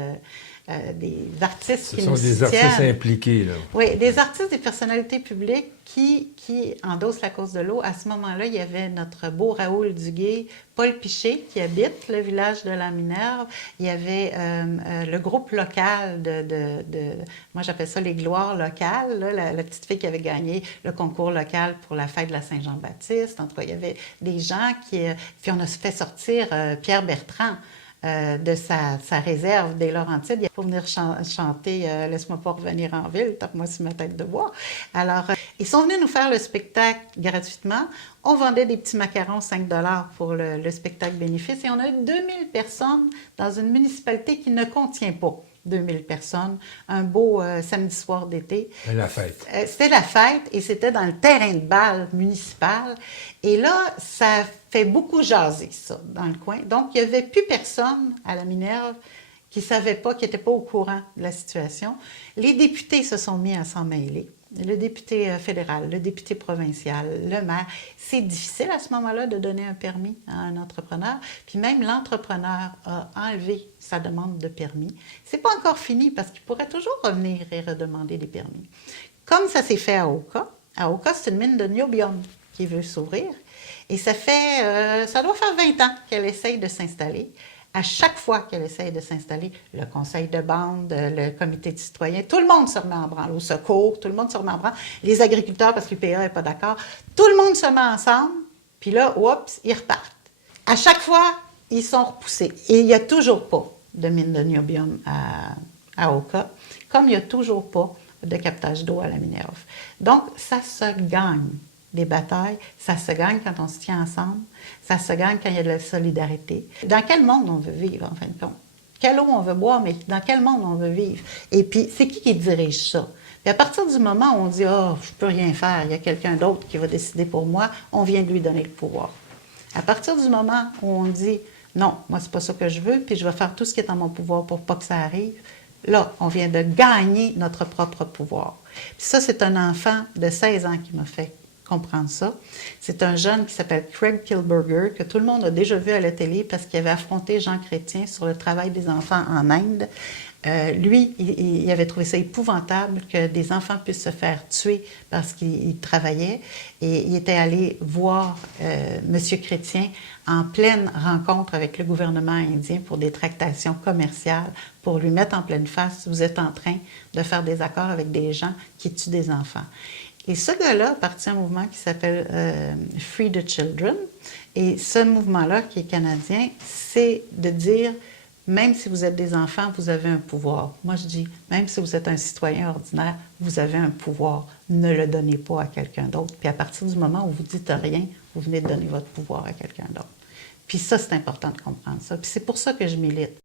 artistes qui nous soutiennent. Ce sont des artistes impliqués, là. Oui, des artistes, des personnalités publiques qui endossent la cause de l'eau. À ce moment-là, il y avait notre beau Raoul Duguay, Paul Piché, qui habite le village de la Minerve. Il y avait le groupe local moi j'appelle ça les gloires locales, là, la petite fille qui avait gagné le concours local pour la fête de la Saint-Jean-Baptiste. En tout cas, il y avait des gens puis on a fait sortir Pierre Bertrand de sa réserve des Laurentides pour venir chanter « Laisse-moi pas revenir en ville, tape-moi sur ma tête de bois ». Alors, ils sont venus nous faire le spectacle gratuitement. On vendait des petits macarons 5 $ pour le spectacle bénéfice et on a eu 2000 personnes dans une municipalité qui ne contient pas 2000 personnes, un beau samedi soir d'été. La fête. C'était la fête et c'était dans le terrain de balle municipal. Et là, ça fait beaucoup jaser, ça, dans le coin. Donc, il n'y avait plus personne à la Minerve qui ne savait pas, qui n'était pas au courant de la situation. Les députés se sont mis à s'en mêler. le député fédéral, le député provincial, le maire. C'est difficile à ce moment-là de donner un permis à un entrepreneur. Puis même l'entrepreneur a enlevé sa demande de permis. C'est pas encore fini parce qu'il pourrait toujours revenir et redemander des permis. Comme ça s'est fait à Oka. À Oka, c'est une mine de niobium qui veut s'ouvrir. Et ça doit faire 20 ans qu'elle essaye de s'installer. À chaque fois qu'elle essaye de s'installer, le conseil de bande, le comité de citoyens, tout le monde se remet en branle, au secours, tout le monde se remet en branle, les agriculteurs, parce que l'UPA n'est pas d'accord, tout le monde se met ensemble, puis là, oups, ils repartent. À chaque fois, ils sont repoussés. Et il n'y a toujours pas de mine de niobium à Oka, comme il n'y a toujours pas de captage d'eau à la Minerve. Donc, ça se gagne. Des batailles, ça se gagne quand on se tient ensemble, ça se gagne quand il y a de la solidarité. Dans quel monde on veut vivre, en fin de compte? Quelle eau on veut boire, mais dans quel monde on veut vivre? Et puis, c'est qui dirige ça? Puis à partir du moment où on dit « Ah, oh, je ne peux rien faire, il y a quelqu'un d'autre qui va décider pour moi », on vient de lui donner le pouvoir. À partir du moment où on dit « Non, moi, c'est pas ça que je veux, puis je vais faire tout ce qui est en mon pouvoir pour pas que ça arrive », là, on vient de gagner notre propre pouvoir. Puis ça, c'est un enfant de 16 ans qui m'a fait comprendre ça. C'est un jeune qui s'appelle Craig Kilberger, que tout le monde a déjà vu à la télé parce qu'il avait affronté Jean Chrétien sur le travail des enfants en Inde. Lui, il avait trouvé ça épouvantable que des enfants puissent se faire tuer parce qu'ils travaillaient. Et il était allé voir M. Chrétien en pleine rencontre avec le gouvernement indien pour des tractations commerciales, pour lui mettre en pleine face, vous êtes en train de faire des accords avec des gens qui tuent des enfants. Et ce gars-là appartient à un mouvement qui s'appelle Free the Children. Et ce mouvement-là, qui est canadien, c'est de dire, même si vous êtes des enfants, vous avez un pouvoir. Moi, je dis, même si vous êtes un citoyen ordinaire, vous avez un pouvoir. Ne le donnez pas à quelqu'un d'autre. Puis à partir du moment où vous dites rien, vous venez de donner votre pouvoir à quelqu'un d'autre. Puis ça, c'est important de comprendre ça. Puis c'est pour ça que je milite.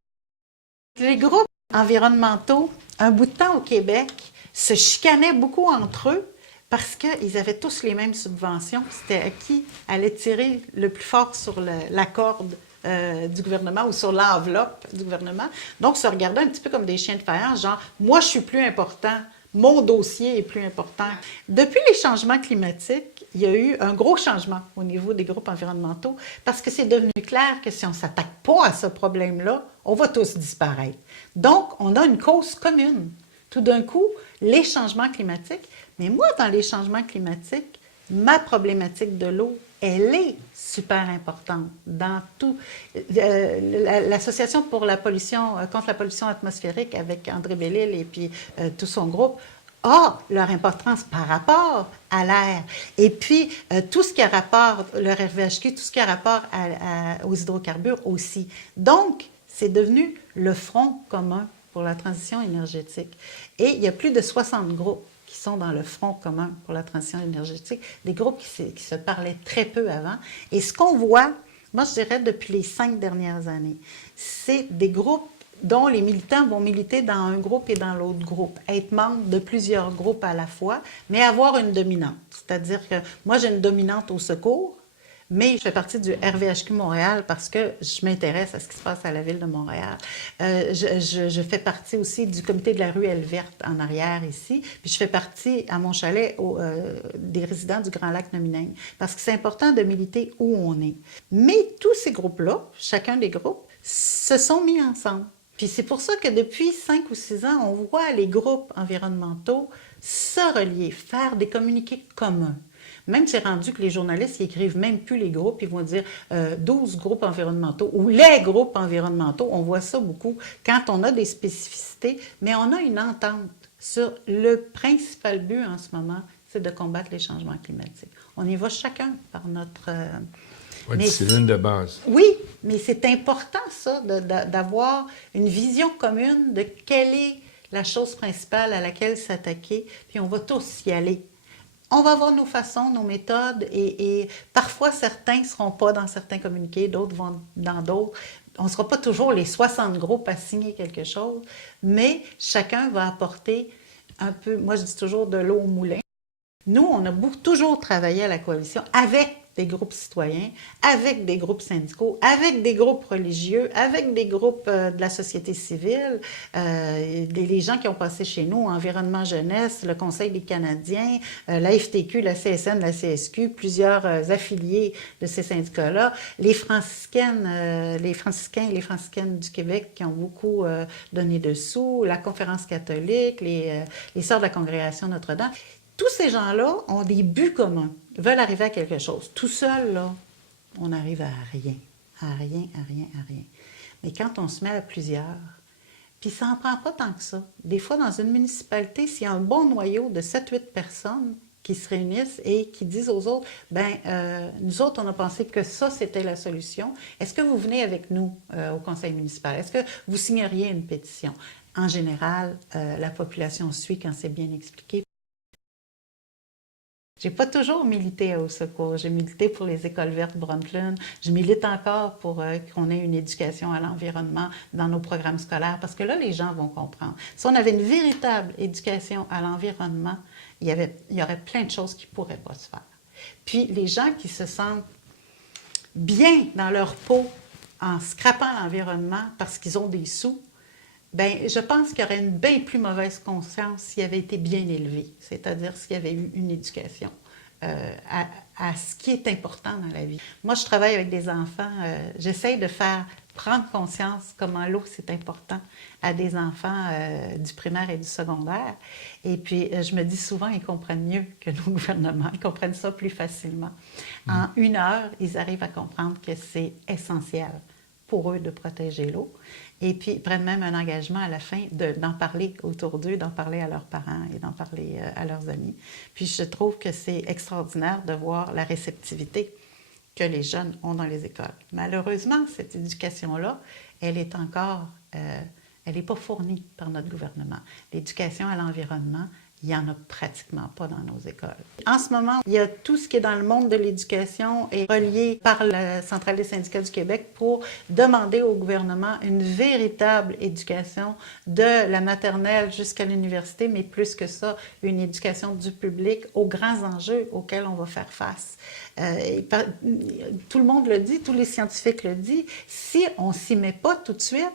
Les groupes environnementaux, un bout de temps au Québec, se chicanaient beaucoup entre eux, parce qu'ils avaient tous les mêmes subventions. C'était à qui allait tirer le plus fort sur la corde du gouvernement ou sur l'enveloppe du gouvernement. Donc, se regardaient un petit peu comme des chiens de faïence, genre « moi, je suis plus important, mon dossier est plus important ». Depuis les changements climatiques, il y a eu un gros changement au niveau des groupes environnementaux parce que c'est devenu clair que si on ne s'attaque pas à ce problème-là, on va tous disparaître. Donc, on a une cause commune. Tout d'un coup, les changements climatiques. Mais moi, dans les changements climatiques, ma problématique de l'eau, elle est super importante dans tout. L'Association pour la pollution, contre la pollution atmosphérique avec André Bellil et puis tout son groupe a leur importance par rapport à l'air. Et puis, tout ce qui a rapport, le RVHQ, tout ce qui a rapport aux hydrocarbures aussi. Donc, c'est devenu le front commun pour la transition énergétique. Et il y a plus de 60 groupes qui sont dans le front commun pour la transition énergétique, des groupes qui se parlaient très peu avant. Et ce qu'on voit, moi je dirais depuis les 5 dernières années, c'est des groupes dont les militants vont militer dans un groupe et dans l'autre groupe, être membre de plusieurs groupes à la fois, mais avoir une dominante. C'est-à-dire que moi j'ai une dominante au secours, mais je fais partie du RVHQ Montréal parce que je m'intéresse à ce qui se passe à la ville de Montréal. Je fais partie aussi du comité de la ruelle verte en arrière ici. Puis je fais partie à mon chalet des résidents du Grand Lac-Nominaigne parce que c'est important de militer où on est. Mais tous ces groupes-là, chacun des groupes, se sont mis ensemble. Puis c'est pour ça que depuis 5 ou 6 ans, on voit les groupes environnementaux se relier, faire des communiqués communs. Même c'est rendu que les journalistes ils écrivent même plus les groupes, ils vont dire 12 groupes environnementaux ou les groupes environnementaux. On voit ça beaucoup quand on a des spécificités, mais on a une entente sur le principal but en ce moment, c'est de combattre les changements climatiques. On y va chacun par notre... Oui, c'est l'une de base. Oui, mais c'est important ça, d'avoir une vision commune de quelle est la chose principale à laquelle s'attaquer, puis on va tous y aller. On va avoir nos façons, nos méthodes, et parfois certains ne seront pas dans certains communiqués, d'autres vont dans d'autres. On ne sera pas toujours les 60 groupes à signer quelque chose, mais chacun va apporter un peu, moi je dis toujours de l'eau au moulin. Nous, on a toujours travaillé à la coalition avec des groupes citoyens, avec des groupes syndicaux, avec des groupes religieux, avec des groupes de la société civile, les gens qui ont passé chez nous, Environnement Jeunesse, le Conseil des Canadiens, la FTQ, la CSN, la CSQ, plusieurs affiliés de ces syndicats-là, les franciscains et les franciscaines du Québec qui ont beaucoup donné de sous, la Conférence catholique, les Sœurs de la Congrégation Notre-Dame. Tous ces gens-là ont des buts communs, veulent arriver à quelque chose. Tout seul, là, on n'arrive à rien, à rien, à rien, à rien. Mais quand on se met à plusieurs, puis ça n'en prend pas tant que ça. Des fois, dans une municipalité, s'il y a un bon noyau de 7-8 personnes qui se réunissent et qui disent aux autres, nous autres, on a pensé que ça, c'était la solution. Est-ce que vous venez avec nous au conseil municipal? Est-ce que vous signeriez une pétition? En général, la population suit quand c'est bien expliqué. J'ai pas toujours milité à Au Secours. J'ai milité pour les écoles vertes Brundtland. Je milite encore pour qu'on ait une éducation à l'environnement dans nos programmes scolaires, parce que là, les gens vont comprendre. Si on avait une véritable éducation à l'environnement, il y aurait plein de choses qui ne pourraient pas se faire. Puis les gens qui se sentent bien dans leur peau en scrapant l'environnement parce qu'ils ont des sous, je pense qu'il y aurait une bien plus mauvaise conscience s'il avait été bien élevé, c'est-à-dire s'il y avait eu une éducation à ce qui est important dans la vie. Moi, je travaille avec des enfants, j'essaie de faire prendre conscience comment l'eau, c'est important à des enfants du primaire et du secondaire. Et puis, je me dis souvent, ils comprennent mieux que nos gouvernements, ils comprennent ça plus facilement. En 1 heure, ils arrivent à comprendre que c'est essentiel pour eux de protéger l'eau. Et puis, ils prennent même un engagement à la fin d'en parler autour d'eux, d'en parler à leurs parents et d'en parler à leurs amis. Puis, je trouve que c'est extraordinaire de voir la réceptivité que les jeunes ont dans les écoles. Malheureusement, cette éducation-là, elle est encore, elle n'est pas fournie par notre gouvernement. L'éducation à l'environnement, il n'y en a pratiquement pas dans nos écoles. En ce moment, il y a tout ce qui est dans le monde de l'éducation est relié par la Centrale des syndicats du Québec pour demander au gouvernement une véritable éducation de la maternelle jusqu'à l'université, mais plus que ça, une éducation du public aux grands enjeux auxquels on va faire face. Tout le monde le dit, tous les scientifiques le disent, si on ne s'y met pas tout de suite,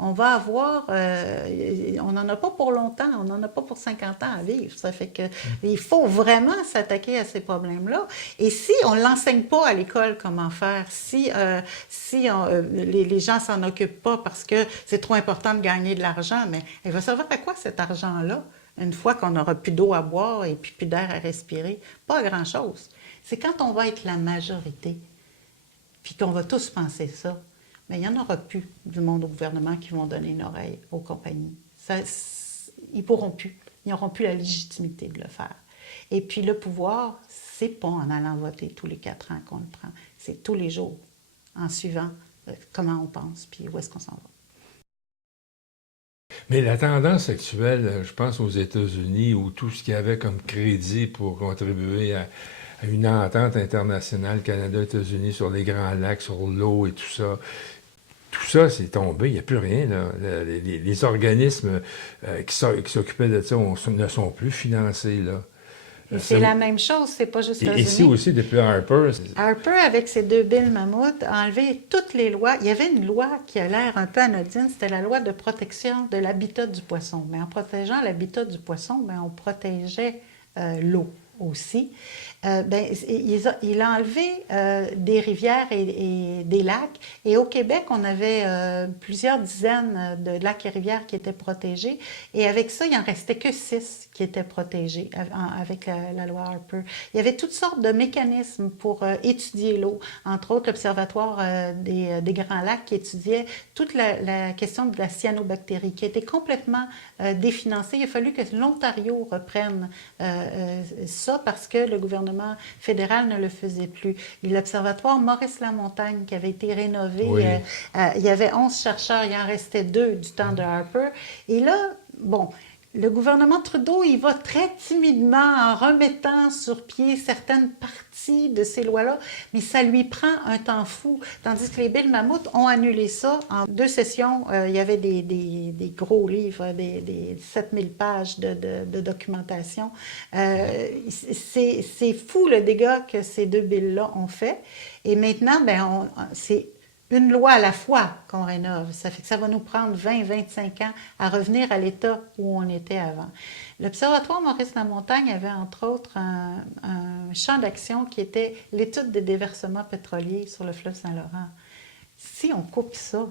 on va avoir, on n'en a pas pour longtemps, on n'en a pas pour 50 ans à vivre. Ça fait qu'il faut vraiment s'attaquer à ces problèmes-là. Et si on ne l'enseigne pas à l'école comment faire, si les gens ne s'en occupent pas parce que c'est trop important de gagner de l'argent, mais il va servir à quoi cet argent-là, une fois qu'on n'aura plus d'eau à boire et puis plus d'air à respirer? Pas à grand-chose. C'est quand on va être la majorité, puis qu'on va tous penser ça, mais il n'y en aura plus du monde au gouvernement qui vont donner une oreille aux compagnies. Ils ne pourront plus. Ils n'auront plus la légitimité de le faire. Et puis le pouvoir, c'est pas en allant voter tous les 4 ans qu'on le prend. C'est tous les jours, en suivant comment on pense, puis où est-ce qu'on s'en va. Mais la tendance actuelle, je pense aux États-Unis, où tout ce qu'il y avait comme crédit pour contribuer à une entente internationale Canada-États-Unis sur les Grands Lacs, sur l'eau et tout ça, c'est tombé. Il n'y a plus rien. Là. Les organismes qui s'occupaient de ça ne sont plus financés. Là. C'est la même chose, c'est pas juste les Ici aussi, depuis Harper. Harper, avec ses 2 billes mammouths, a enlevé toutes les lois. Il y avait une loi qui a l'air un peu anodine, c'était la loi de protection de l'habitat du poisson. Mais en protégeant l'habitat du poisson, on protégeait l'eau aussi. Il a enlevé des rivières et des lacs. Et au Québec, on avait plusieurs dizaines de lacs et rivières qui étaient protégés. Et avec ça, il n'en restait que 6 qui étaient protégés avec la loi Harper. Il y avait toutes sortes de mécanismes pour étudier l'eau. Entre autres, l'Observatoire des Grands Lacs qui étudiait toute la question de la cyanobactérie, qui a été complètement définancée. Il a fallu que l'Ontario reprenne ça parce que le gouvernement fédéral ne le faisait plus. L'Observatoire Maurice-Lamontagne qui avait été rénové, oui. Il y avait 11 chercheurs, il en restait 2 du temps de Harper. Et là, bon, Le gouvernement Trudeau, il va très timidement en remettant sur pied certaines parties de ces lois-là, mais ça lui prend un temps fou. Tandis que les Bill Mammouth ont annulé ça en 2 sessions. Il y avait des gros livres, des 7000 pages de documentation. C'est fou le dégât que ces 2 billes-là ont fait. Et maintenant, c'est une loi à la fois qu'on rénove. Ça fait que ça va nous prendre 20-25 ans à revenir à l'état où on était avant. L'Observatoire Maurice-Lamontagne avait entre autres un champ d'action qui était l'étude des déversements pétroliers sur le fleuve Saint-Laurent. Si on coupe ça,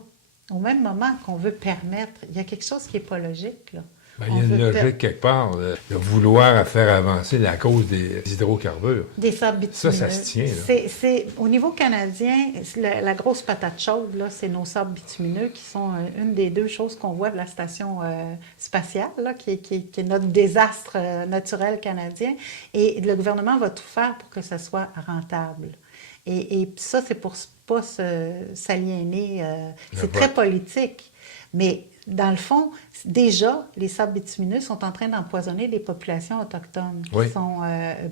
au même moment qu'on veut permettre, il y a quelque chose qui n'est pas logique, là. Il y a une logique quelque part de vouloir faire avancer la cause des hydrocarbures. Des sables bitumineux. Ça se tient. Au niveau canadien, la grosse patate chaude, là, c'est nos sables bitumineux qui sont une des 2 choses qu'on voit de la station spatiale, là, qui est notre désastre naturel canadien. Et le gouvernement va tout faire pour que ça soit rentable. Et ça, c'est pour pas s'aliéner. C'est très politique. Mais dans le fond, déjà, les sables bitumineux sont en train d'empoisonner des populations autochtones qui sont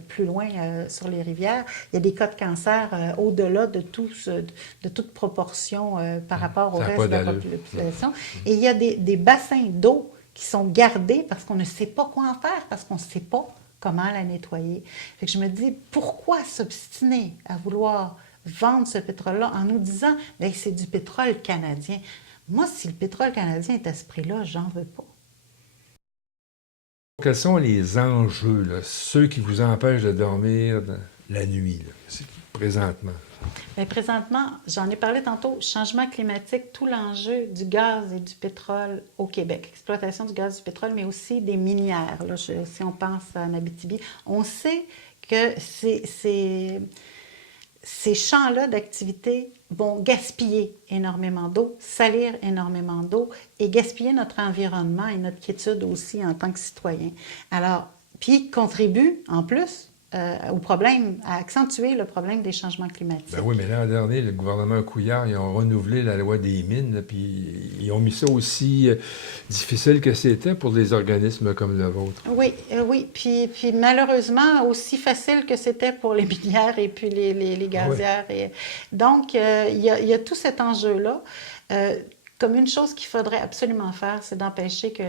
plus loin sur les rivières. Il y a des cas de cancer au-delà de toute proportion par rapport au reste de la population. Et il y a des bassins d'eau qui sont gardés parce qu'on ne sait pas quoi en faire, parce qu'on ne sait pas comment la nettoyer. Fait que je me dis, pourquoi s'obstiner à vouloir vendre ce pétrole-là en nous disant que c'est du pétrole canadien? Moi, si le pétrole canadien est à ce prix-là, j'en veux pas. Quels sont les enjeux, là, ceux qui vous empêchent de dormir la nuit, là, présentement? Bien, présentement, j'en ai parlé tantôt, changement climatique, tout l'enjeu du gaz et du pétrole au Québec, exploitation du gaz et du pétrole, mais aussi des minières. Là, si on pense à Abitibi, on sait que ces champs-là d'activité vont gaspiller énormément d'eau, salir énormément d'eau et gaspiller notre environnement et notre quiétude aussi en tant que citoyen. Alors, puis contribue en plus au problème, à accentuer le problème des changements climatiques. Ben oui, mais l'an dernier, le gouvernement Couillard, ils ont renouvelé la loi des mines, là, puis ils ont mis ça aussi difficile que c'était pour des organismes comme le vôtre. Oui, oui. Puis malheureusement, aussi facile que c'était pour les minières et puis les gazières. Oui. Donc, il y a tout cet enjeu-là. Comme une chose qu'il faudrait absolument faire, c'est d'empêcher que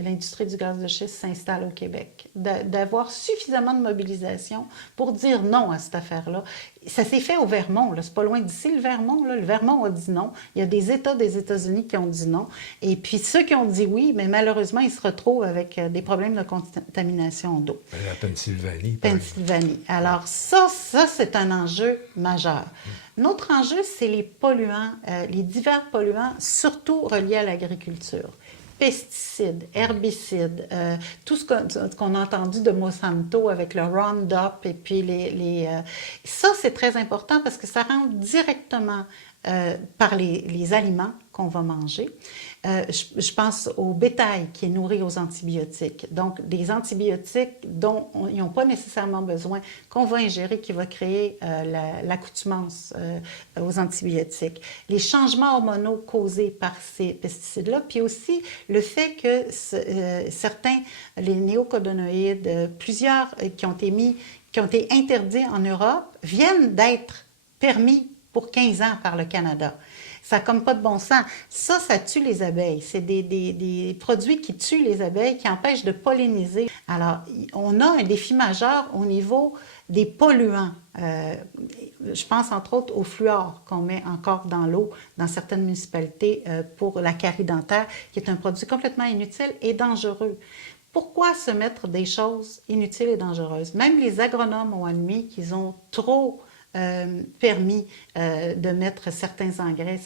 l'industrie du gaz de schiste s'installe au Québec, d'avoir suffisamment de mobilisation pour dire non à cette affaire-là. Ça s'est fait au Vermont, c'est pas loin d'ici le Vermont. Là. Le Vermont a dit non. Il y a des États des États-Unis qui ont dit non. Et puis ceux qui ont dit oui, mais malheureusement, ils se retrouvent avec des problèmes de contamination d'eau. La Pennsylvanie. Pennsylvanie. Alors ça c'est un enjeu majeur. Notre enjeu, c'est les polluants, les divers polluants, surtout reliés à l'agriculture. Pesticides, herbicides, tout ce qu'on a entendu de Monsanto avec le Roundup et puis ça, c'est très important parce que ça rentre directement par les aliments qu'on va manger. Je pense au bétail qui est nourri aux antibiotiques. Donc, des antibiotiques dont ils n'ont pas nécessairement besoin, qu'on va ingérer, qui va créer l'accoutumance aux antibiotiques. Les changements hormonaux causés par ces pesticides-là, puis aussi le fait que certains, les néonicotinoïdes, plusieurs qui ont été interdits en Europe, viennent d'être permis pour 15 ans par le Canada. Ça n'a comme pas de bon sens. Ça tue les abeilles. C'est des produits qui tuent les abeilles, qui empêchent de polliniser. Alors, on a un défi majeur au niveau des polluants. Je pense entre autres au fluor qu'on met encore dans l'eau dans certaines municipalités pour la carie dentaire, qui est un produit complètement inutile et dangereux. Pourquoi se mettre des choses inutiles et dangereuses? Même les agronomes ont admis qu'ils ont trop permis de mettre certains engrais,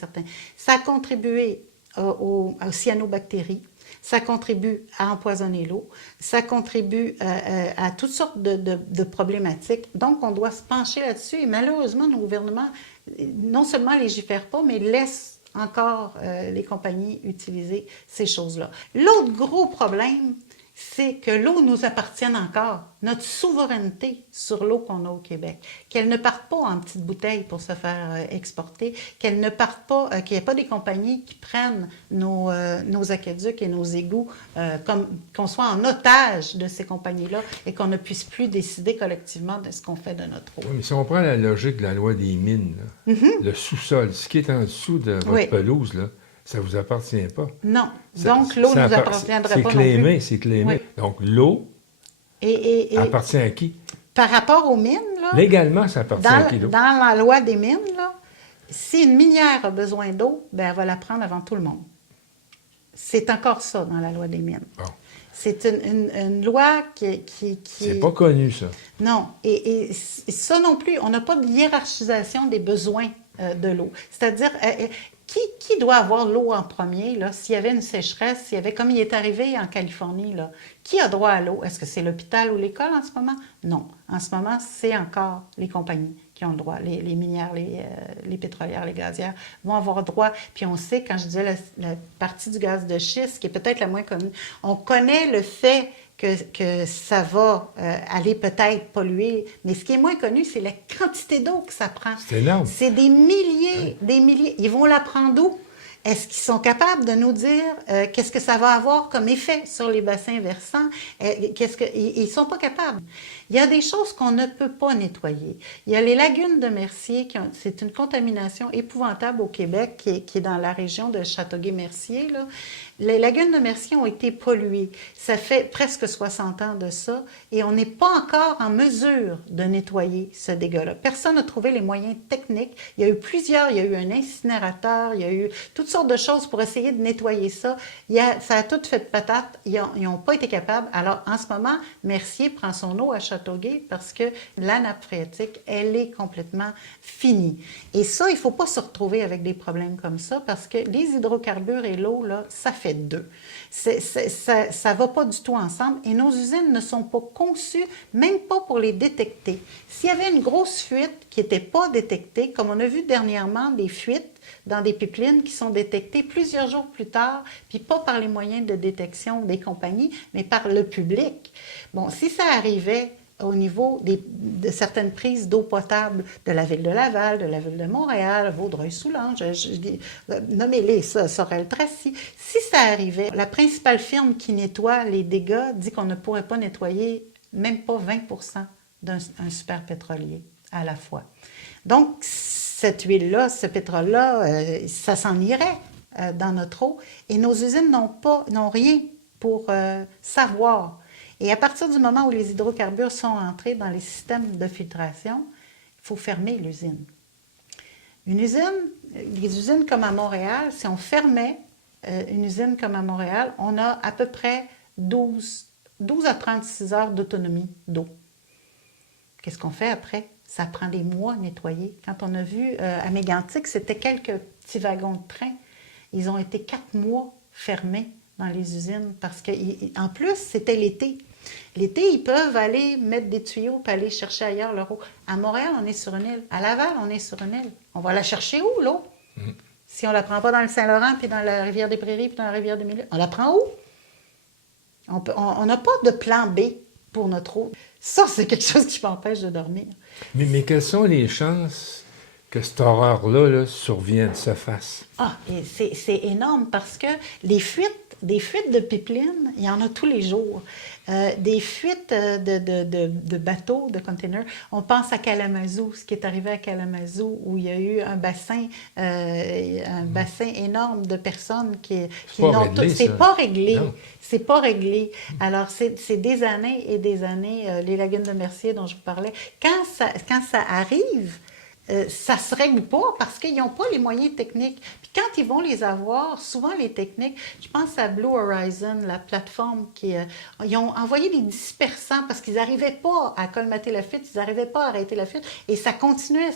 Ça a contribué aux cyanobactéries, ça contribue à empoisonner l'eau, ça contribue à toutes sortes de problématiques. Donc, on doit se pencher là-dessus et malheureusement, nos gouvernements, non seulement légifèrent pas, mais laissent encore les compagnies utiliser ces choses-là. L'autre gros problème, c'est que l'eau nous appartienne encore, notre souveraineté sur l'eau qu'on a au Québec, qu'elle ne parte pas en petites bouteilles pour se faire exporter, qu'elle ne parte pas, qu'il n'y ait pas des compagnies qui prennent nos aqueducs et nos égouts, comme qu'on soit en otage de ces compagnies-là et qu'on ne puisse plus décider collectivement de ce qu'on fait de notre eau. Oui, mais si on prend la logique de la loi des mines, là, le sous-sol, ce qui est en dessous de votre pelouse, là, ça ne vous appartient pas. Non. Donc, l'eau ne nous appartiendrait pas non plus. C'est clémé. Oui. Donc, l'eau appartient à qui? Par rapport aux mines, là, légalement, ça appartient à qui, l'eau? Dans la loi des mines, là, si une minière a besoin d'eau, ben, elle va la prendre avant tout le monde. C'est encore ça dans la loi des mines. Bon. C'est une loi qui... C'est pas connu, ça. Non. Et ça non plus, on n'a pas de hiérarchisation des besoins de l'eau. C'est-à-dire... Qui doit avoir l'eau en premier, là, s'il y avait une sécheresse, s'il y avait, comme il est arrivé en Californie, là, qui a droit à l'eau? Est-ce que c'est l'hôpital ou l'école en ce moment? Non. En ce moment, c'est encore les compagnies qui ont le droit. Les minières, les pétrolières, les gazières vont avoir droit. Puis on sait, quand je disais la partie du gaz de schiste, qui est peut-être la moins connue, on connaît le fait que ça va aller peut-être polluer. Mais ce qui est moins connu, c'est la quantité d'eau que ça prend. C'est énorme. C'est des milliers, des milliers. Ils vont la prendre d'où? Est-ce qu'ils sont capables de nous dire qu'est-ce que ça va avoir comme effet sur les bassins versants? Ils ne sont pas capables. Il y a des choses qu'on ne peut pas nettoyer. Il y a les lagunes de Mercier, c'est une contamination épouvantable au Québec qui est dans la région de Châteauguay-Mercier, là. Les lagunes de Mercier ont été polluées. Ça fait presque 60 ans de ça et on n'est pas encore en mesure de nettoyer ce dégât-là. Personne n'a trouvé les moyens techniques. Il y a eu un incinérateur, il y a eu toutes sortes de choses pour essayer de nettoyer ça. Ça a tout fait de patate. Ils n'ont pas été capables. Alors, en ce moment, Mercier prend son eau à Châteauguay parce que la nappe phréatique, elle est complètement finie. Et ça, il ne faut pas se retrouver avec des problèmes comme ça parce que les hydrocarbures et l'eau, là, ça fait deux. Ça ne va pas du tout ensemble et nos usines ne sont pas conçues, même pas pour les détecter. S'il y avait une grosse fuite qui n'était pas détectée, comme on a vu dernièrement des fuites dans des pipelines qui sont détectées plusieurs jours plus tard, puis pas par les moyens de détection des compagnies, mais par le public. Bon, si ça arrivait au niveau de certaines prises d'eau potable de la ville de Laval, de la ville de Montréal, Vaudreuil-Soulanges, nommez-les ça, Sorel-Tracy. Si ça arrivait, la principale firme qui nettoie les dégâts dit qu'on ne pourrait pas nettoyer même pas 20% d'un super pétrolier à la fois. Donc, cette huile-là, ce pétrole-là, ça s'en irait dans notre eau et nos usines n'ont rien pour savoir. Et à partir du moment où les hydrocarbures sont entrés dans les systèmes de filtration, il faut fermer l'usine. Les usines comme à Montréal, si on fermait une usine comme à Montréal, on a à peu près 12 à 36 heures d'autonomie d'eau. Qu'est-ce qu'on fait après? Ça prend des mois à nettoyer. Quand on a vu à Mégantic, c'était quelques petits wagons de train. Ils ont été 4 mois fermés dans les usines parce qu'en plus, c'était l'été. L'été, ils peuvent aller mettre des tuyaux et aller chercher ailleurs leur eau. À Montréal, on est sur une île. À Laval, on est sur une île. On va la chercher où, l'eau? Si on ne la prend pas dans le Saint-Laurent, puis dans la rivière des Prairies, puis dans la rivière du Milieu, on la prend où? On n'a pas de plan B pour notre eau. Ça, c'est quelque chose qui m'empêche de dormir. Mais quelles sont les chances que cette horreur-là survienne, se fasse? Ah, et c'est énorme parce que des fuites de pipelines, il y en a tous les jours. Des fuites de bateaux, de containers. On pense à Kalamazoo, ce qui est arrivé à Kalamazoo, où il y a eu un bassin énorme de personnes qui n'ont... C'est pas réglé. C'est pas réglé. Alors, c'est des années et des années, les lagunes de Mercier dont je vous parlais. Quand ça arrive, ça se règle pas parce qu'ils n'ont pas les moyens techniques. Puis quand ils vont les avoir, souvent les techniques, je pense à Blue Horizon, la plateforme ils ont envoyé des dispersants parce qu'ils n'arrivaient pas à colmater la fuite, ils n'arrivaient pas à arrêter la fuite et ça continuait,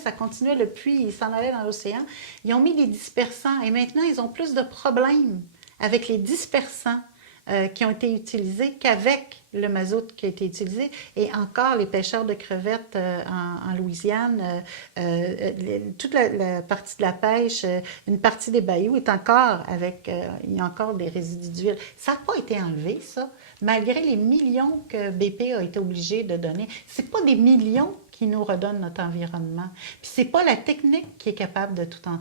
le puits, il s'en allait dans l'océan. Ils ont mis des dispersants et maintenant ils ont plus de problèmes avec les dispersants qui ont été utilisés qu'avec le mazout qui a été utilisé. Et encore, les pêcheurs de crevettes en Louisiane, toute la partie de la pêche, une partie des bayous est encore avec, il y a encore des résidus d'huile. Ça n'a pas été enlevé, ça, malgré les millions que BP a été obligé de donner. C'est pas des millions qui nous redonnent notre environnement. Puis c'est pas la technique qui est capable de tout en...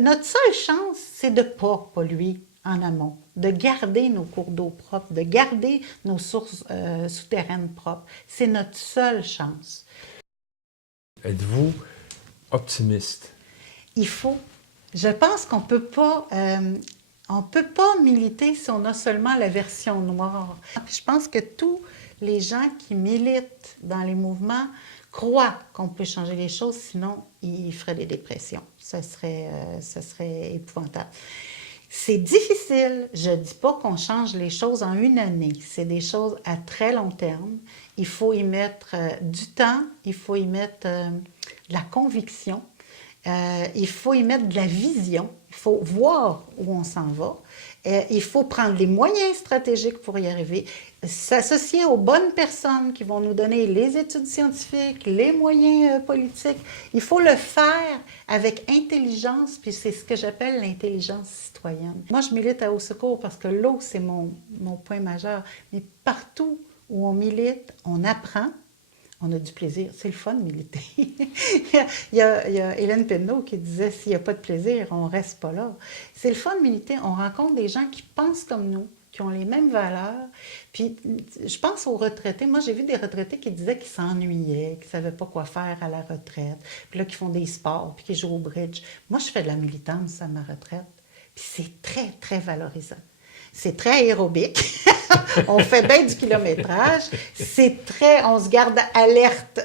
Notre seule chance, c'est de ne pas polluer en amont, de garder nos cours d'eau propres, de garder nos sources souterraines propres. C'est notre seule chance. Êtes-vous optimiste? Il faut. Je pense qu'on peut pas militer si on a seulement la version noire. Je pense que tous les gens qui militent dans les mouvements croient qu'on peut changer les choses, sinon ils feraient des dépressions. Ça serait épouvantable. C'est difficile. Je ne dis pas qu'on change les choses en une année. C'est des choses à très long terme. Il faut y mettre du temps, il faut y mettre de la conviction, il faut y mettre de la vision, il faut voir où on s'en va. Il faut prendre les moyens stratégiques pour y arriver, s'associer aux bonnes personnes qui vont nous donner les études scientifiques, les moyens politiques. Il faut le faire avec intelligence, puis c'est ce que j'appelle l'intelligence citoyenne. Moi, je milite à Au Secours parce que l'eau, c'est mon point majeur. Mais partout où on milite, on apprend. On a du plaisir. C'est le fun de militer. il y a Hélène Penneau qui disait « S'il n'y a pas de plaisir, on ne reste pas là ». C'est le fun de militer. On rencontre des gens qui pensent comme nous, qui ont les mêmes valeurs. Puis, je pense aux retraités. Moi, j'ai vu des retraités qui disaient qu'ils s'ennuyaient, qu'ils ne savaient pas quoi faire à la retraite, puis là, qui font des sports, puis qui jouent au bridge. Moi, je fais de la militance à ma retraite. Puis c'est très, très valorisant. C'est très aérobique. On fait bien du kilométrage. On se garde alerte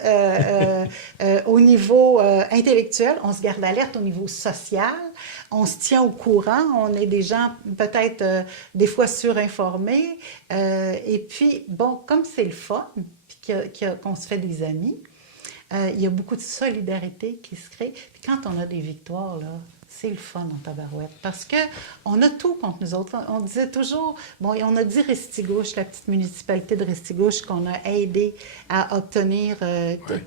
au niveau intellectuel, on se garde alerte au niveau social, on se tient au courant, on est des gens peut-être des fois surinformés. Et puis, bon, comme c'est le fun, puis qu'on se fait des amis, il y a beaucoup de solidarité qui se crée. Puis quand on a des victoires, là, c'est le fun en tabarouette, parce qu'on a tout contre nous autres. On disait toujours, bon, on a dit Restigouche, la petite municipalité de Restigouche qu'on a aidé à obtenir.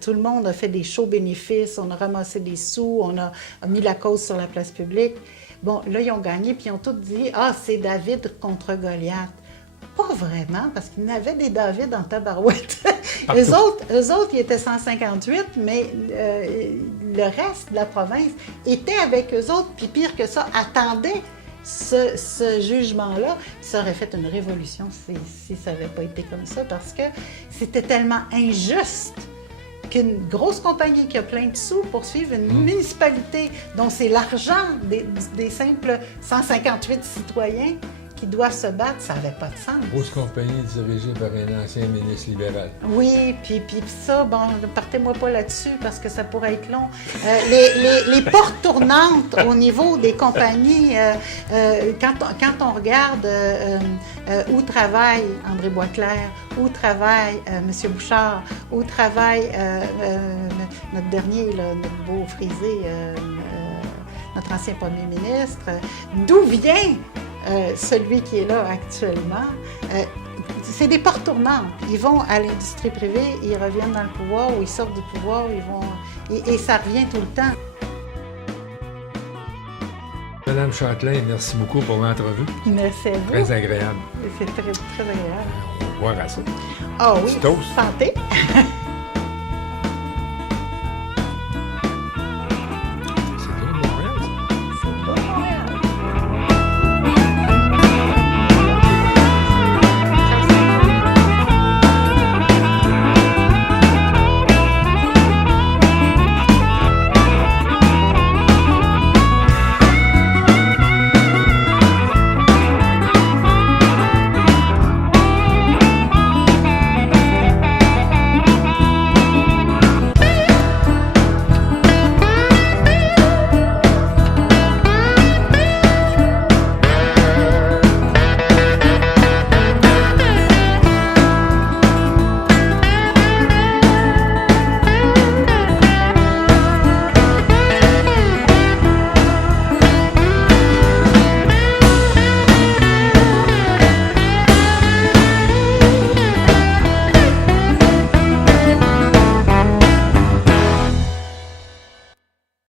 Tout le monde a fait des shows bénéfices, on a ramassé des sous, on a mis la cause sur la place publique. Bon, là, ils ont gagné, puis ils ont tous dit, ah, c'est David contre Goliath. Pas vraiment, parce qu'il y en avait des David en tabarouette. Eux autres, ils étaient 158, mais le reste de la province était avec eux autres, puis pire que ça, attendait ce jugement-là. Ça aurait fait une révolution si ça n'avait pas été comme ça, parce que c'était tellement injuste qu'une grosse compagnie qui a plein de sous poursuive une municipalité dont c'est l'argent des simples 158 citoyens qui doivent se battre, ça n'avait pas de sens. Grosse compagnie dirigée par un ancien ministre libéral. Oui, puis ça, bon, partez-moi pas là-dessus parce que ça pourrait être long. Les portes tournantes au niveau des compagnies, quand on regarde où travaille André Boisclair, où travaille M. Bouchard, où travaille notre dernier, là, notre beau frisé, notre ancien premier ministre, d'où vient celui qui est là actuellement, c'est des portes tournantes. Ils vont à l'industrie privée, ils reviennent dans le pouvoir ou ils sortent du pouvoir, et ça revient tout le temps. Madame Châtelain, merci beaucoup pour l'entrevue. Merci à vous. Très agréable. C'est très, très agréable. On va boire à ça. Ah oui, Toast. santé!